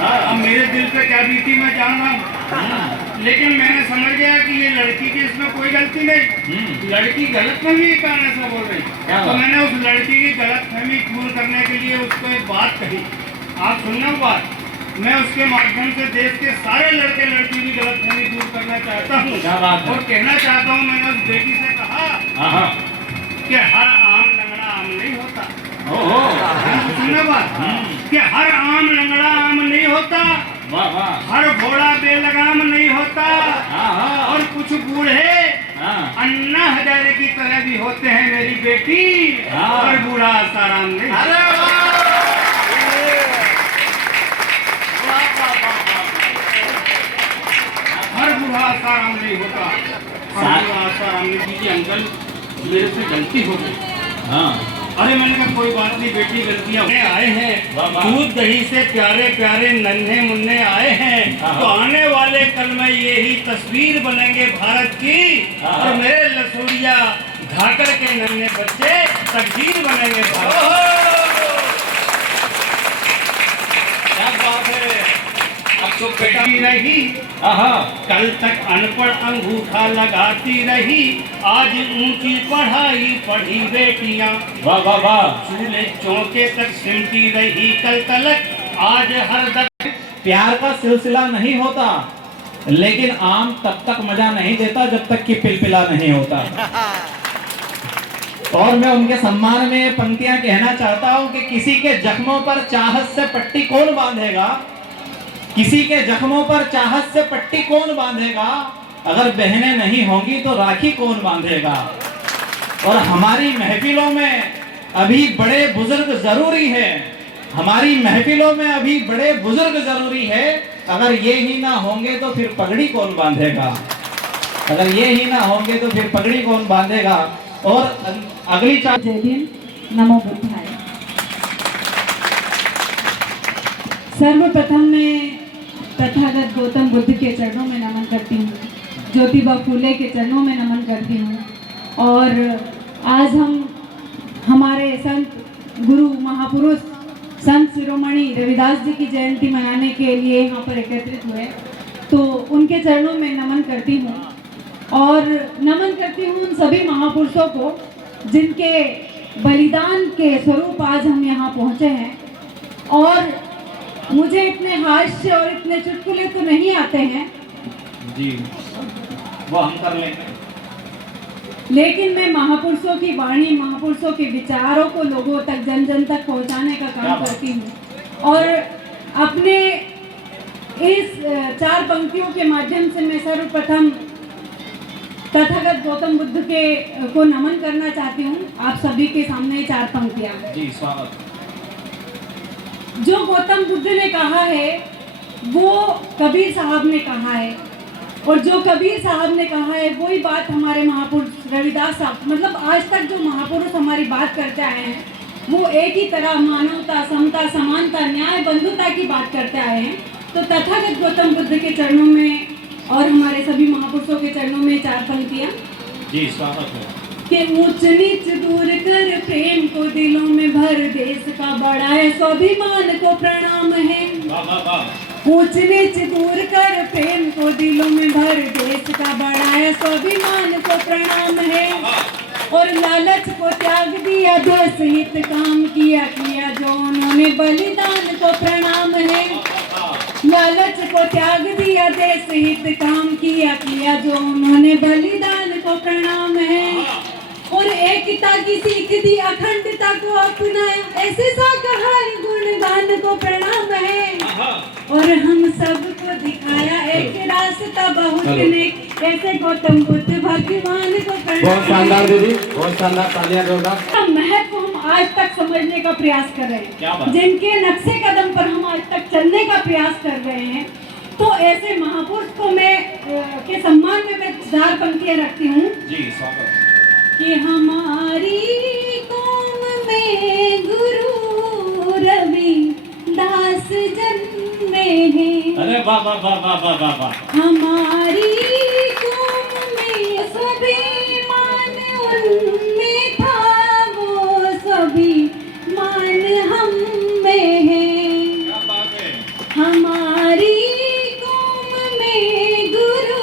अब मेरे दिल पे क्या बीती मैं जान रहा हूँ, लेकिन मैंने समझ गया कि ये लड़की की इसमें कोई गलती नहीं। लड़की गलतफहमी के कारण ऐसा बोल रही, तो मैंने उस लड़की की गलतफहमी दूर करने के लिए उसको एक बात कही। आप सुनना बात, मैं उसके माध्यम से देश के सारे लड़के लड़की की गलतफहमी दूर करना चाहता हूँ और कहना चाहता हूँ। मैंने उस बेटी से कहा कि हर आम लंगड़ा आम नहीं होता। सुनना बात कि हर आम लंगड़ा आम नहीं होता, हर घोड़ा बेलगाम नहीं होता, और कुछ बूढ़े अन्ना हजारे की तरह भी होते हैं मेरी बेटी, और बूढ़ा साराम नहीं। हर बूढ़ा साराम नहीं होता, हर बूढ़ा साराम नहीं। दीजिए अंकल मेरे से गलती हो गई। अरे मैंने कहा कोई बात नहीं बेटी, गलतियां आए हैं, दूध दही से प्यारे प्यारे नन्हे मुन्ने आए हैं, तो आने वाले कल में यही तस्वीर बनेंगे भारत की, और मेरे लसूड़िया घाकर के नन्हे बच्चे तकदीर बनेंगे भारत। क्या बात है। अब तो बेटी रही, कल तक अनपढ़ अंगूठा लगाती रही, आज ऊंची पढ़ाई पढ़ी बेटियां, वाह वाह वाह, चूल्हे चौके तक सिमटी रही कल तलक, आज हर दक। प्यार का सिलसिला नहीं होता, लेकिन आम तब तक मजा नहीं देता जब तक कि पिलपिला नहीं होता। और मैं उनके सम्मान में पंक्तियां कहना चाहता हूं कि किसी के जख्मों पर चाहत से पट्टी कौन बांधेगा, किसी के जख्मों पर चाहत से पट्टी कौन बांधेगा, अगर बहनें नहीं होंगी तो राखी कौन बांधेगा। और हमारी महफिलों में अभी बड़े बुजुर्ग जरूरी है, हमारी महफिलों में अभी बड़े बुजुर्ग जरूरी है, अगर ये ही ना होंगे तो फिर पगड़ी कौन बांधेगा, अगर ये ही ना होंगे तो फिर पगड़ी कौन बांधेगा। और अगली जय भीम, नमो बुद्धाय। सर्वप्रथम मैं तथागत गौतम बुद्ध के चरणों में नमन करती हूँ, ज्योतिबा फूले के चरणों में नमन करती हूँ। और आज हम हमारे संत गुरु महापुरुष संत शिरोमणि रविदास जी की जयंती मनाने के लिए यहाँ पर एकत्रित हुए, तो उनके चरणों में नमन करती हूँ। और नमन करती हूँ उन सभी महापुरुषों को जिनके बलिदान के स्वरूप आज हम यहाँ पहुँचे हैं। और मुझे इतने हास्य और इतने चुटकुले तो नहीं आते हैं जी, वो हम कर लेंगे, लेकिन मैं महापुरुषों की वाणी, महापुरुषों के विचारों को लोगों तक, जन जन तक पहुंचाने का काम करती हूँ। और अपने इस 4 पंक्तियों के माध्यम से मैं सर्वप्रथम तथागत गौतम बुद्ध के को नमन करना चाहती हूँ। आप सभी के सामने 4 पंक्तियाँ जी, स्वागत। जो गौतम बुद्ध ने कहा है वो कबीर साहब ने कहा है, और जो कबीर साहब ने कहा है वही बात हमारे महापुरुष रविदास साहब, मतलब आज तक जो महापुरुष हमारी बात करते आए हैं वो एक ही तरह मानवता, समता, समानता, न्याय, बंधुता की बात करते आए हैं। तो तथागत गौतम बुद्ध के चरणों में और हमारे सभी महापुरुषों के चरणों में 4 पंक्तियाँ। जी स्वागत है। कि ऊंच नीच दूर कर प्रेम को दिलों में भर, देश का बढ़ाए स्वाभिमान को प्रणाम है। वाह वाह वाह। ऊंच नीच दूर कर प्रेम को दिलों में भर, देश का बढ़ाए स्वाभिमान को प्रणाम है। और लालच को त्याग दिया, देश हित काम किया जो उन्होंने बलिदान को प्रणाम है। लालच को त्याग दिया, देश हित काम किया जो उन्होंने बलिदान को प्रणाम है। और एकता की सीख दी, अखंडता को अपनाया, ऐसे शाकाहारी गुणगान को प्रणाम है। और हम सबको दिखाया एक रास्ता बहुत नेक, ऐसे गौतम बुद्ध भगवान को प्रणाम। बहुत शानदार दीदी, बहुत शानदार, तालियां जोरदार। महत्व हम आज तक समझने का प्रयास कर रहे क्या बात? हैं, जिनके नक्शे कदम पर हम आज तक चलने का प्रयास कर रहे हैं। तो ऐसे महापुरुष को मैं के सम्मान में मैं 4 पंक्तियां रखती हूँ जी स्वागत। कि हमारी कौम में गुरु रविदास जन्मे हैं। अरे वाह वाह वाह वाह वाह वाह वाह। हमारी कौम में स्वाभिमान उनमें था, वो स्वाभिमान हम में है। क्या बात है। हमारी कौम में गुरु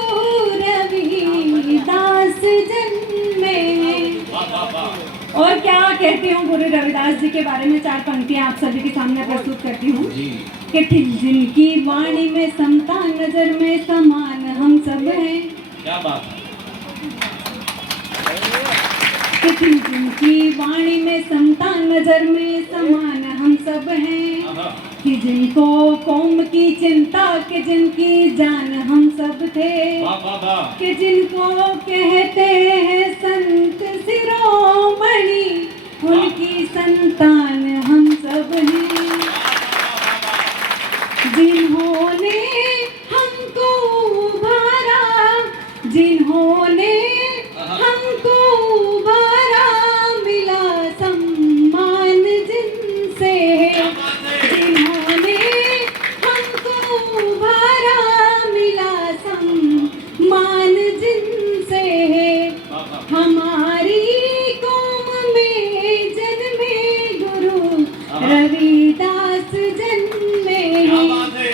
रविदास जन्मे हैं। वाह वाह वाह। और क्या कहती हूँ गुरु रविदास जी के बारे में 4 पंक्तियां आप सभी के सामने प्रस्तुत करती हूँ जी। कि जिनकी वाणी में समता, नजर में समान हम सब हैं। क्या बात है। कि जिनकी वाणी में समता, नजर में समान हम सब हैं। आहा। कि जिनको कौम की चिंता, कि जिनकी जान हम सब थे। वाह वाह वाह। कि जिनको कहते हैं संत शिरोमणि, उनकी संतान हम सब हैं। जिन्होंने हमको उभारा, जिन्होंने हमको उभारा, मिला सम्मान जिनसे है। जिन्होंने हमको उभारा, मिला सम्मान जिनसे है। हमारी कौम में जन्मे गुरु रविदास जन्मे क्या हैं। बात है।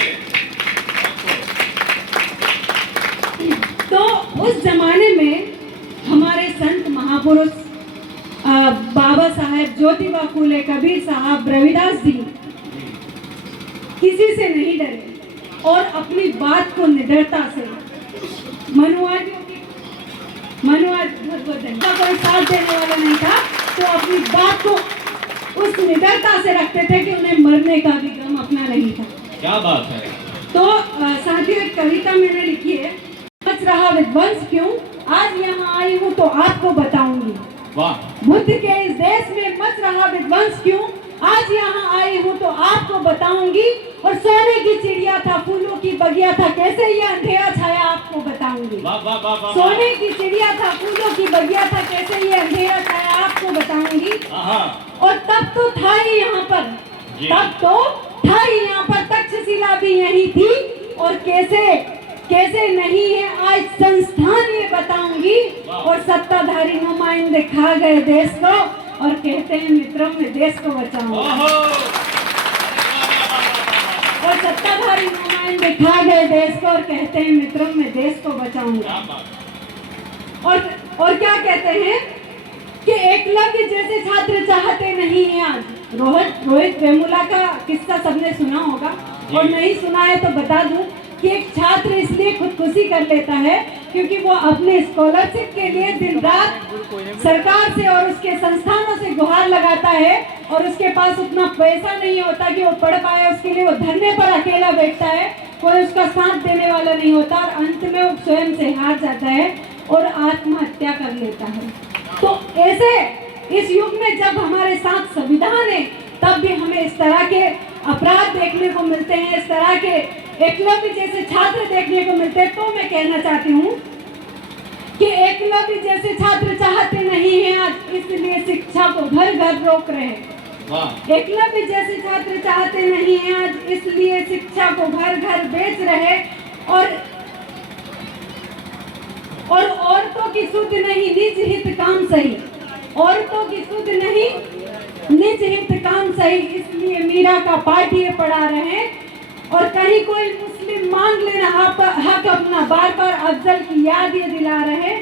तो उस जमाने में हमारे संत महापुरुष बाबा साहेब ज्योतिबा फूले, कबीर साहब, रविदास जी किसी से नहीं डरे और अपनी बात को निडरता से का कोई साथ देने वाला नहीं था, तो अपनी बात को उस निडरता से रखते थे कि उन्हें मरने का भी गम अपना नहीं था। क्या बात है। तो साथियों, एक कविता मैंने लिखी है, मच रहा विध्वंस क्यों, आज यहाँ आई हूँ तो आपको बताऊंगी। वाह। बुद्ध के इस देश में मच रहा विध्वंस क्यों, आज यहाँ आई हूँ तो आपको बताऊंगी। और सोने की चिड़िया था, फूलों की बगिया था, कैसे ये अंधेरा छाया आपको बताऊंगी। वाह वाह वाह वाह। सोने की चिड़िया था, फूलों की बगिया था, कैसे ये अंधेरा छाया आपको बताऊंगी। आहा। और तब तो था ही यहाँ पर, जी। तब तो था ही यहाँ पर, तक्षशिला भी यही थी। और कैसे कैसे नहीं है आज संस्थान, ये बताऊंगी। और सत्ताधारी नुमाइंदे खा गए देश को, और कहते हैं मित्रों में देश को बचाऊंगा। ओहो। और सत्ताधारी नुमाइंदे खा गए देश को, और कहते हैं मित्रों में देश को बचाऊंगा। क्या बात। और क्या कहते हैं कि एकलव्य जैसे छात्र चाहते नहीं है आज। रोहित वेमुला का किस्सा सबने सुना होगा, और नहीं सुना है तो बता दूं कि एक छात्र इसलिए खुदकुशी कर लेता है क्योंकि वो अपने स्कॉलरशिप के लिए दिन रात सरकार से और उसके संस्थानों से गुहार लगाता है, और उसके पास उतना पैसा नहीं होता कि वो पढ़ पाए। उसके लिए वो धरने पर अकेला बैठता है, कोई उसका साथ देने वाला नहीं होता, और अंत में वो स्वयं से हार जाता है और आत्महत्या कर लेता है। तो ऐसे इस युग में जब हमारे साथ संविधान है, तब भी हमें इस तरह के अपराध देखने को मिलते हैं, इस तरह के एकलव्य जैसे छात्र देखने को मिलते हैं। तो मैं कहना चाहती हूँ कि एकलव्य जैसे छात्र चाहते नहीं हैं आज, इसलिए शिक्षा को घर घर रोक रहे हैं। एकलव्य जैसे छात्र चाहते नहीं हैं आज, इसलिए शिक्षा को घर घर बेच रहे। और औरतों की सुध नहीं निज हित काम सही, औरतों की सुध नहीं निज हित काम सही। इसलिए मीरा का पाठ ये पढ़ा रहे हैं। और कहीं कोई मुस्लिम मांग लेना हक अपना, बार बार अफजल की याद ये दिला रहे।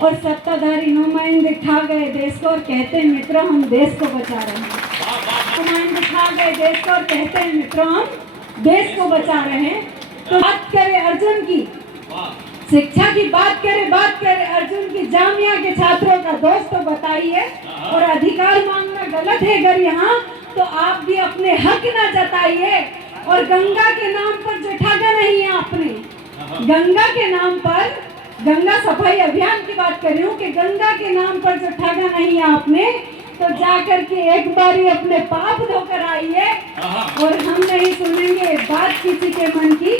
और सत्ताधारी नुमाइंदे खा गए देश को और कहते हैं मित्रों हम देश को बचा रहे हैं। नुमाइंदे खा गए देश को और कहते हैं मित्रों हम देश को बचा रहे हैं। तो बात करें अर्जुन की, शिक्षा की बात करें अर्जुन की, जामिया के छात्रों का दोस्त तो बताइए। और अधिकार मांगना गलत है अगर यहाँ, तो आप भी अपने हक ना जताइए। और गंगा के नाम पर जो ठगा नहीं है आपने, गंगा के नाम पर, गंगा सफाई अभियान की बात कर रही हूँ कि गंगा के नाम पर जो ठगा नहीं है आपने, तो जाकर के एक बारी अपने पाप धोकर आइए। और हम नहीं सुनेंगे बात किसी के मन की,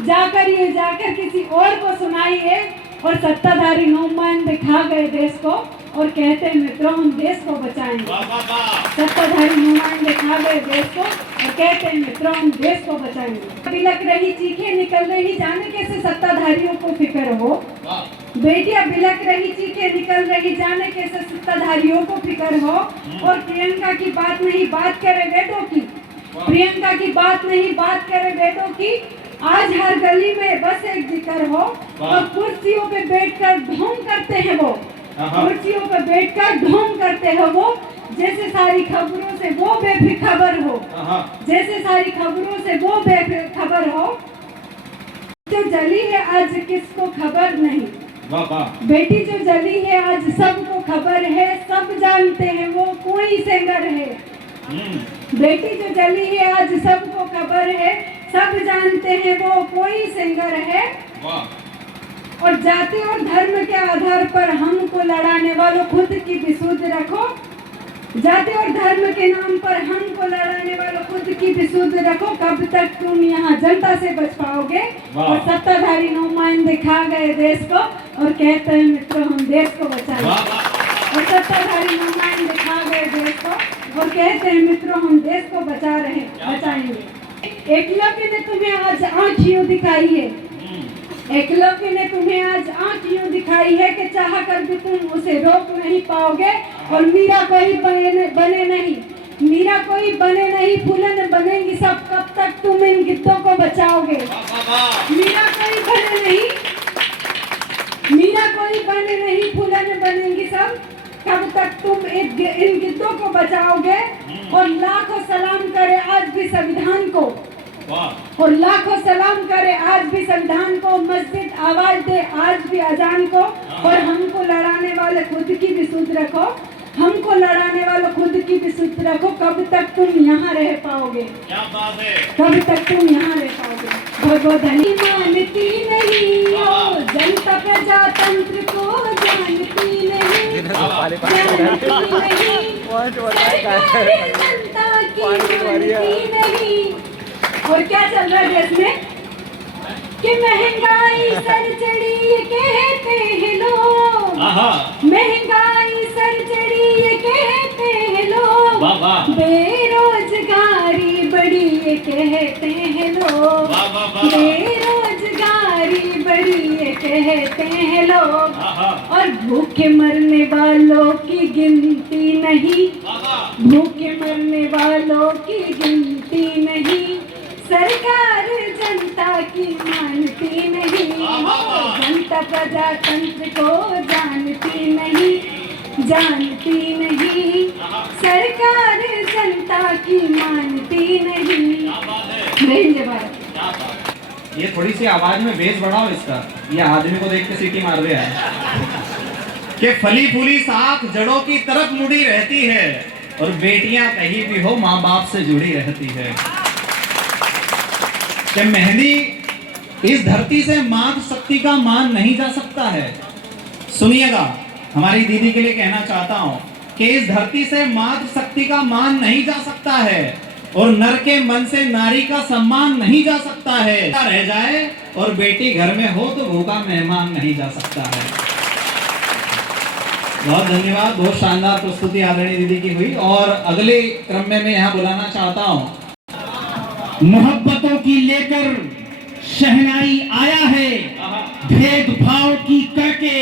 जाकर किसी और को सुनाइए। और सत्ताधारी नुमाइंदे खा गए देश को और कहते हैं मित्रों हम देश को बचाएंगे। सत्ताधारी नुमाइंदे खा गए देश को और कहते हैं मित्रों हम देश को बचाएंगे। बिलक रही चीखें निकल रही, जाने कैसे सत्ताधारियों को फिक्र हो। बेटियां बिलक रही चीखें निकल रही, जाने कैसे सत्ताधारियों को फिक्र हो। और प्रियंका की बात नहीं बात करे बेटों की, प्रियंका की बात नहीं बात करे बेटों की। आज हर गली में बस एक जिक्र हो। और कुर्सियों पे बैठकर ढोंग करते हैं वो, कुर्सियों पे बैठकर ढोंग करते हैं वो। जैसे सारी खबरों से वो बेखबर हो, जैसे सारी खबरों से वो बेखबर हो। जो जली है आज किसको खबर नहीं, बेटी जो जली है आज सबको खबर है, सब जानते हैं वो कोई सिंगर है। बेटी जो जली है आज सबको खबर है, सब जानते हैं वो कोई सिंगर है। और जाति और धर्म के आधार पर हमको लड़ाने वालों खुद की भी सुध रखो। जाति और धर्म के नाम पर हमको लड़ाने वालों खुद की भी सुध रखो। कब तक तुम यहाँ जनता से बच पाओगे। और सत्ताधारी नुमाइंदे खा गए देश को और कहते हैं मित्रों हम देश को बचाएंगे। और सत्ताधारी नुमाइंदे खा गए देश को और कहते हैं मित्रों हम देश को बचाएंगे। एकलव्य ने तुम्हें आज आंख यूं दिखाई है, एकलव्य ने तुम्हें आज आंख यूं दिखाई है कि चाह कर भी तुम उसे रोक नहीं पाओगे। और मीरा कोई बने नहीं, मीरा कोई बने नहीं, फूलन बनेंगी सब। कब तक तुम इन गिद्धों को बचाओगे। मीरा कोई बने नहीं, मीरा कोई बने नहीं, फूलन बनेंगी सब। कब तक तुम इन गिद्धों को बचाओगे। और लाखों सलाम करे आज भी संविधान को, और लाखों सलाम करे आज भी संविधान को। मस्जिद आवाज दे आज भी अजान को। और हमको लड़ाने वाले खुद की भी सुध रखो, हमको लड़ाने वालों खुद की भी सुध रखो। कब तक तुम यहाँ रह पाओगे, कब तक तुम यहाँ रह पाओगे। भगवधनी मानती नहीं हो, जनता प्रजातंत्र को जानती नहीं, जानती नहीं, सरकार जनता की मानती नहीं। और क्या चल रहा है देश में कि महंगाई सर चढ़ी ये कहते हैं लोग, महंगाई सर चढ़ी ये कहते हैं लोग, बेरोजगारी बढ़ी ये कहते हैं लोग, बेरोजगारी बढ़ी ये कहते हैं लोग। और भूखे मरने वालों की गिनती नहीं, भूखे मरने वालों की गिनती नहीं, सरकार जनता की मानती नहीं, जनता प्रजातंत्र को जानती नहीं, जानती नहीं, सरकार जनता की मानती नहीं। जय भारत। ये थोड़ी सी आवाज में बेस बढ़ाओ इसका, ये आदमी को देख के सीटी मार रहा है कि फली फूली साख जड़ों की तरफ मुड़ी रहती है और बेटियां कहीं भी हो माँ बाप से जुड़ी रहती है। कि मेहंदी इस धरती से मातृ शक्ति का मान नहीं जा सकता है। सुनिएगा, हमारी दीदी के लिए कहना चाहता हूं कि इस धरती से मातृ शक्ति का मान नहीं जा सकता है और नर के मन से नारी का सम्मान नहीं जा सकता है। रह जाए और बेटी घर में हो तो भूखा मेहमान नहीं जा सकता है। बहुत धन्यवाद, बहुत शानदार प्रस्तुति आदरणीय दीदी की हुई। और अगले क्रम में मैं यहाँ बुलाना चाहता हूँ, मोहब्बतों की लेकर शहनाई आया है, भेदभाव की करके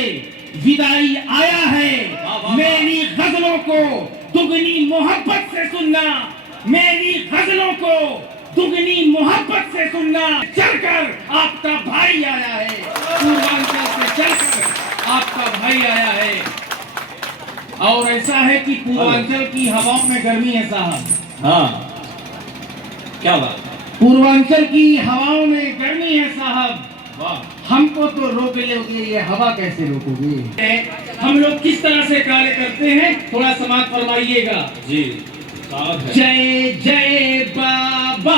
विदाई आया है। मेरी गजलों को दुगनी मोहब्बत से सुनना, मेरी गजलों को दुगनी मोहब्बत से सुनना। चलकर आपका भाई आया है, पूर्वांचल से चलकर आपका भाई आया है। और ऐसा है कि पूर्वांचल की हवाओं में गर्मी है साहब। हाँ, क्या बात। पूर्वांचल की हवाओं में गर्मी है साहब। हमको तो रोक लोगे, ये हवा कैसे रोकोगे? हम लोग किस तरह से कार्य करते हैं, थोड़ा समाज फरमाइएगा जी। जय जय बाबा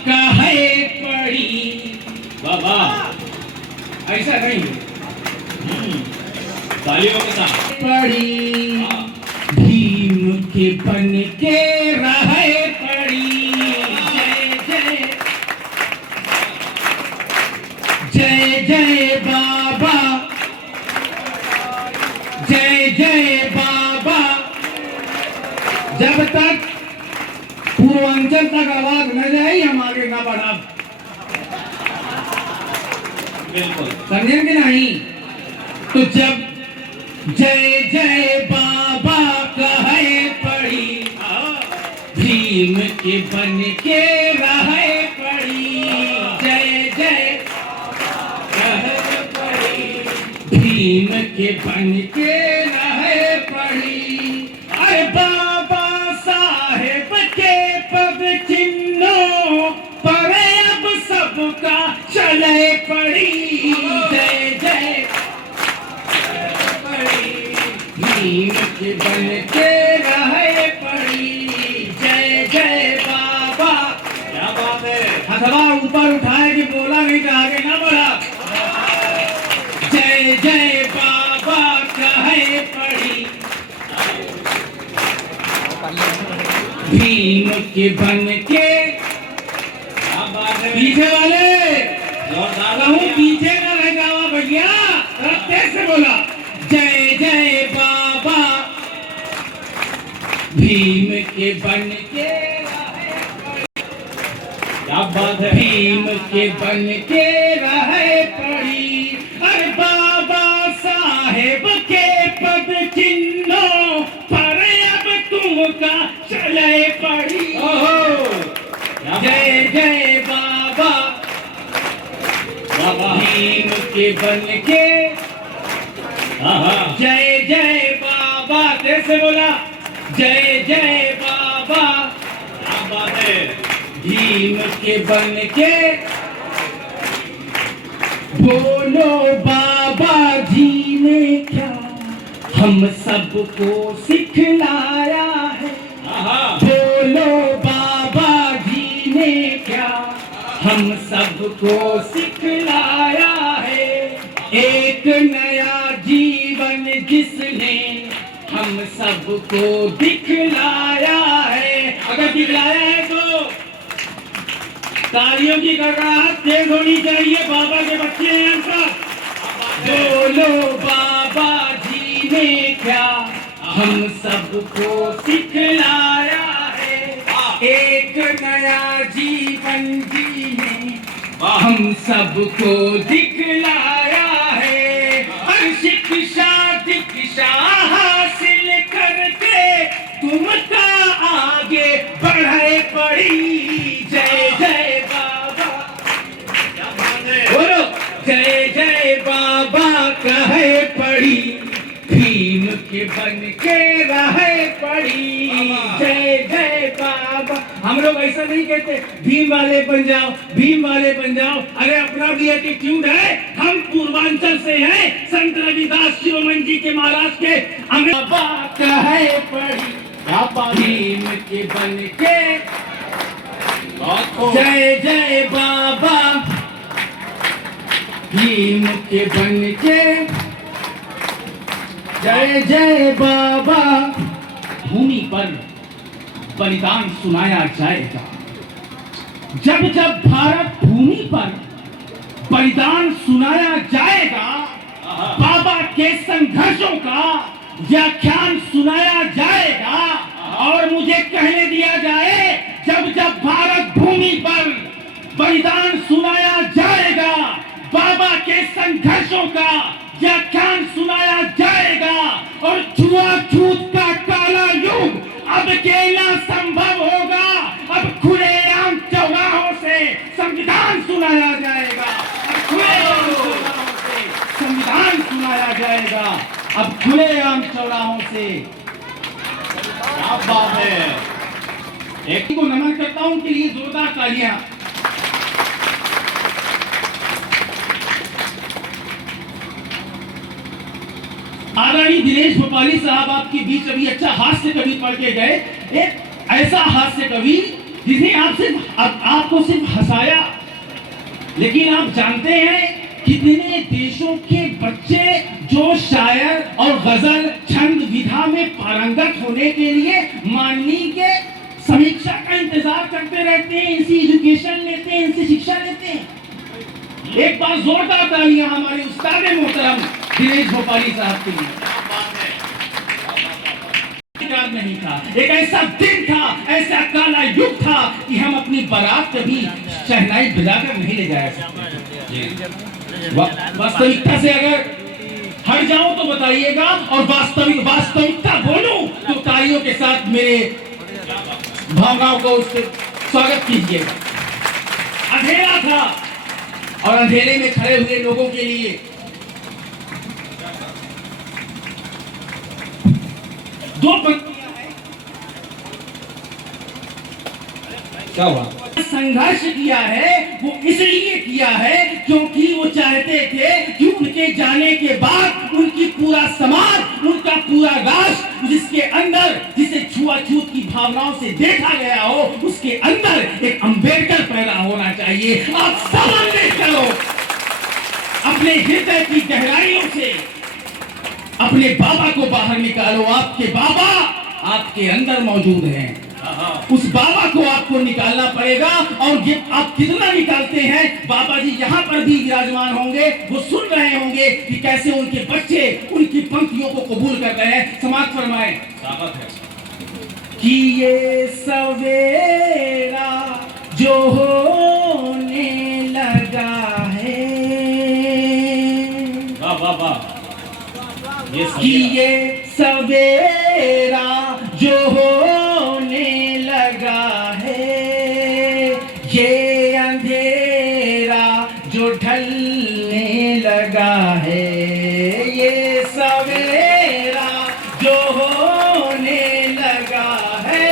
कहे पड़ी, बाबा ऐसा नहीं तालियों के साथ पड़ी, भीम के बन के रहे पड़ी। जय जय बाबा, जय जय बाबा। जब तक पूर्वांचल तक आवाज न जाए हम आगे ना बढ़ा। बिल्कुल समझें कि नहीं? तो जब जय जय बाबा कहे पड़ी, भीम के बन के रहे पड़ी। जय जय कहे पड़ी, भीम के बन के रहे पड़ी। अरे बाबा साहेब के पद चिन्हों पर अब सबका चले पड़ी। जय जय भीम के बन के रहे पड़ी। जय जय बाबा। क्या बात है। हथवा ऊपर उठाए कि बोला नहीं तो आगे ना बढ़ा। जय जय बाबा कहे पड़ी, भीम के बन के। क्या बात है। पीछे वाले जोरदार कहूँ पीछे ना रह जावा भैया, तेज से बोला। जय जय बाबा, भीम के बन के रहे पड़ी। क्या बात है। भीम के बन के रहे पड़ी। अरे बाबा साहेब के पद चिन्हों पर अब तुमका चले पड़ी। जय जय बाबा, भीम के बन के। जय जय बाबा, तेज से बोला। जय जय बाबा, क्या बात है। भीम के बन के। बोलो बाबा जी ने क्या हम सबको सिखलाया है। बोलो बाबा जी ने क्या हम सबको सिखलाया है। एक नया जीवन जिसने हम सबको दिखलाया है। अगर दिखलाया है तो तालियों की गड़गड़ाहट तेज होनी चाहिए। बाबा के बच्चे हैं हम सब। बोलो बाबा जी ने क्या हम सबको सिखलाया है। एक नया जीवन जीने हम सबको दिखलाया है। हर शिक्षा दीक्षा हासिल करके तुमका आगे बढ़े पड़ी। जय जय बाबा, बोलो जय जय बाबा कहे पड़ी, भीम के बन के रहे पड़ी। जय जय बाबा। हम लोग ऐसा नहीं कहते भीम वाले बन जाओ, भीम वाले बन जाओ। अरे अपना भी एटीट्यूड है। हम पूर्वांचल से हैं, संत रविदास शिरोमणि जी के महाराज के। बाबा कहे पड़ी, भीम के बन के। जय जय बाबा, भीम के बन के। जय जय बाबा। भूमि पर बलिदान सुनाया जाएगा। जब जब भारत भूमि पर बलिदान सुनाया जाएगा, बाबा के संघर्षों का व्याख्यान सुनाया जाएगा। और मुझे कहने दिया जाए, जब जब भारत भूमि पर बलिदान सुनाया जाएगा, बाबा के संघर्षों का व्याख्यान सुनाया जाएगा। अब कहना संभव होगा, अब खुलेआम चौराहों से संविधान सुनाया जाएगा, अब खुलेआम चौराहों से संविधान सुनाया जाएगा, अब खुलेआम चौराहों से। क्या बात है। एक को नमन करता हूं, उनके लिए जोरदार तालियां। आदरणीय दिनेश भोपाली साहब आपके बीच अभी अच्छा हास्य कवि पढ़ के गए, एक ऐसा हास्य कवि जिसने आपको सिर्फ हंसाया, लेकिन आप जानते हैं कितने देशों के बच्चे जो शायर और गजल छंद विधा में पारंगत होने के लिए माननीय के समीक्षा का इंतजार करते रहते हैं, इनसे एजुकेशन लेते हैं, इनसे शिक्षा लेते हैं। एक बार जोरदार तालियां हमारे उस्ताद मोहतरम दिनेश भोपाली साहब के लिए। नहीं था, एक ऐसा दिन था, ऐसा काला युग था कि हम अपनी बारात कभी शहनाई बजाकर नहीं ले जाया सकते। वास्तविकता से अगर हट जाऊं तो बताइएगा, और वास्तविकता बोलूं तो तालियों के साथ मेरे भावनाओं को उससे स्वागत कीजिएगा। अंधेरा था और अंधेरे में खड़े हुए लोगों के लिए दो पंक्तियां हैं। क्या हुआ? संघर्ष किया है वो इसलिए किया है क्योंकि वो चाहते थे कि उनके जाने के बाद उनकी पूरा समाज, उनका पूरा राष्ट्र, जिसके अंदर जिसे छुआछूत की भावनाओं से देखा गया हो, उसके अंदर एक अंबेडकर पैदा होना चाहिए। आप सब अंबेडकर हो, अपने हृदय की गहराइयों से अपने बाबा को बाहर निकालो। आपके बाबा आपके अंदर मौजूद हैं, उस बाबा को आपको निकालना पड़ेगा। और ये आप कितना निकालते हैं, बाबा जी यहाँ पर भी विराजमान होंगे, वो सुन रहे होंगे कि कैसे उनके बच्चे उनकी पंक्तियों को कबूल कर रहे हैं। समाप्त फरमाएं। कि ये सवेरा जो होने लगा है, कि ये सवेरा जो होने लगा है, ये अंधेरा जो ढलने लगा है, ये सवेरा जो होने लगा है,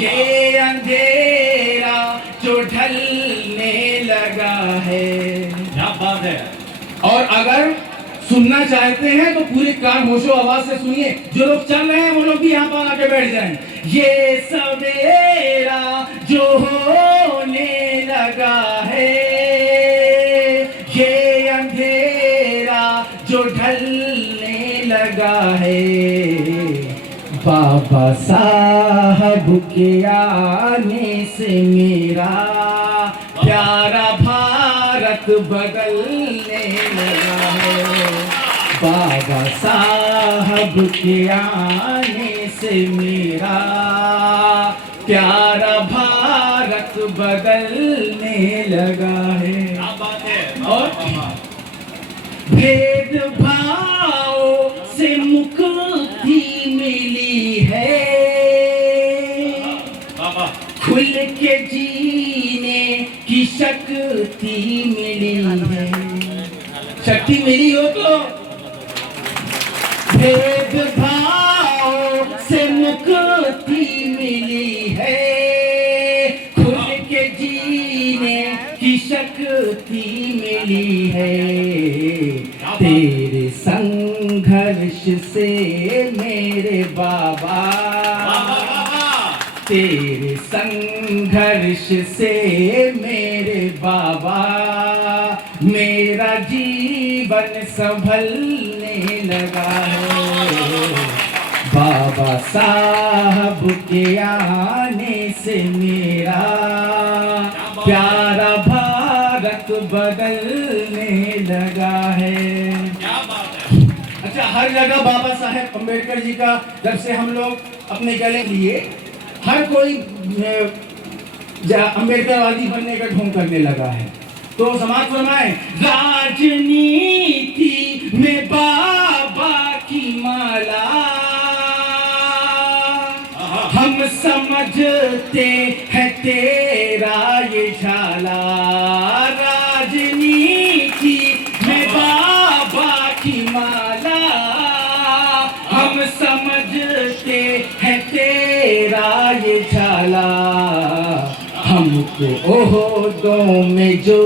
ये अंधेरा जो ढलने लगा है। क्या बात है। और अगर सुनना चाहते हैं तो पूरे खामोशो आवाज से सुनिए। जो लोग चल रहे हैं वो लोग भी यहाँ पर आके बैठ जाएं। ये सवेरा जो होने लगा है, ये अंधेरा जो ढलने लगा है, बाबा साहब के आने से मेरा प्यारा भारत बदलने लगा है। बाबा साहब के आने से मेरा प्यारा भारत बदलने लगा है। और भेदभाव से मुक्ति मिली है, खुल के जीने की शक्ति मिली है। शक्ति मिली हो तो भेदभाव से मुक्ति मिली है, खुल के जीने की शक्ति मिली है। तेरे संघर्ष से मेरे बाबा, तेरे संघर्ष से मेरे बाबा, मेरा जीवन संभलने लगा है। बाबा साहब के आने से मेरा प्यारा भारत बदलने लगा है। अच्छा, हर जगह बाबा साहेब अम्बेडकर जी का जब से हम लोग अपने गले लिए, हर कोई अम्बेडकरवादी बनने का ढोंग करने लगा है। तो समाज फरमाए, राजनीति में बाबा की माला, समझते हैं तेरा ये झाला, राजनीति में बाबा की माला। हम समझते हैं तेरा ये झाला, हमको ओहदों में जो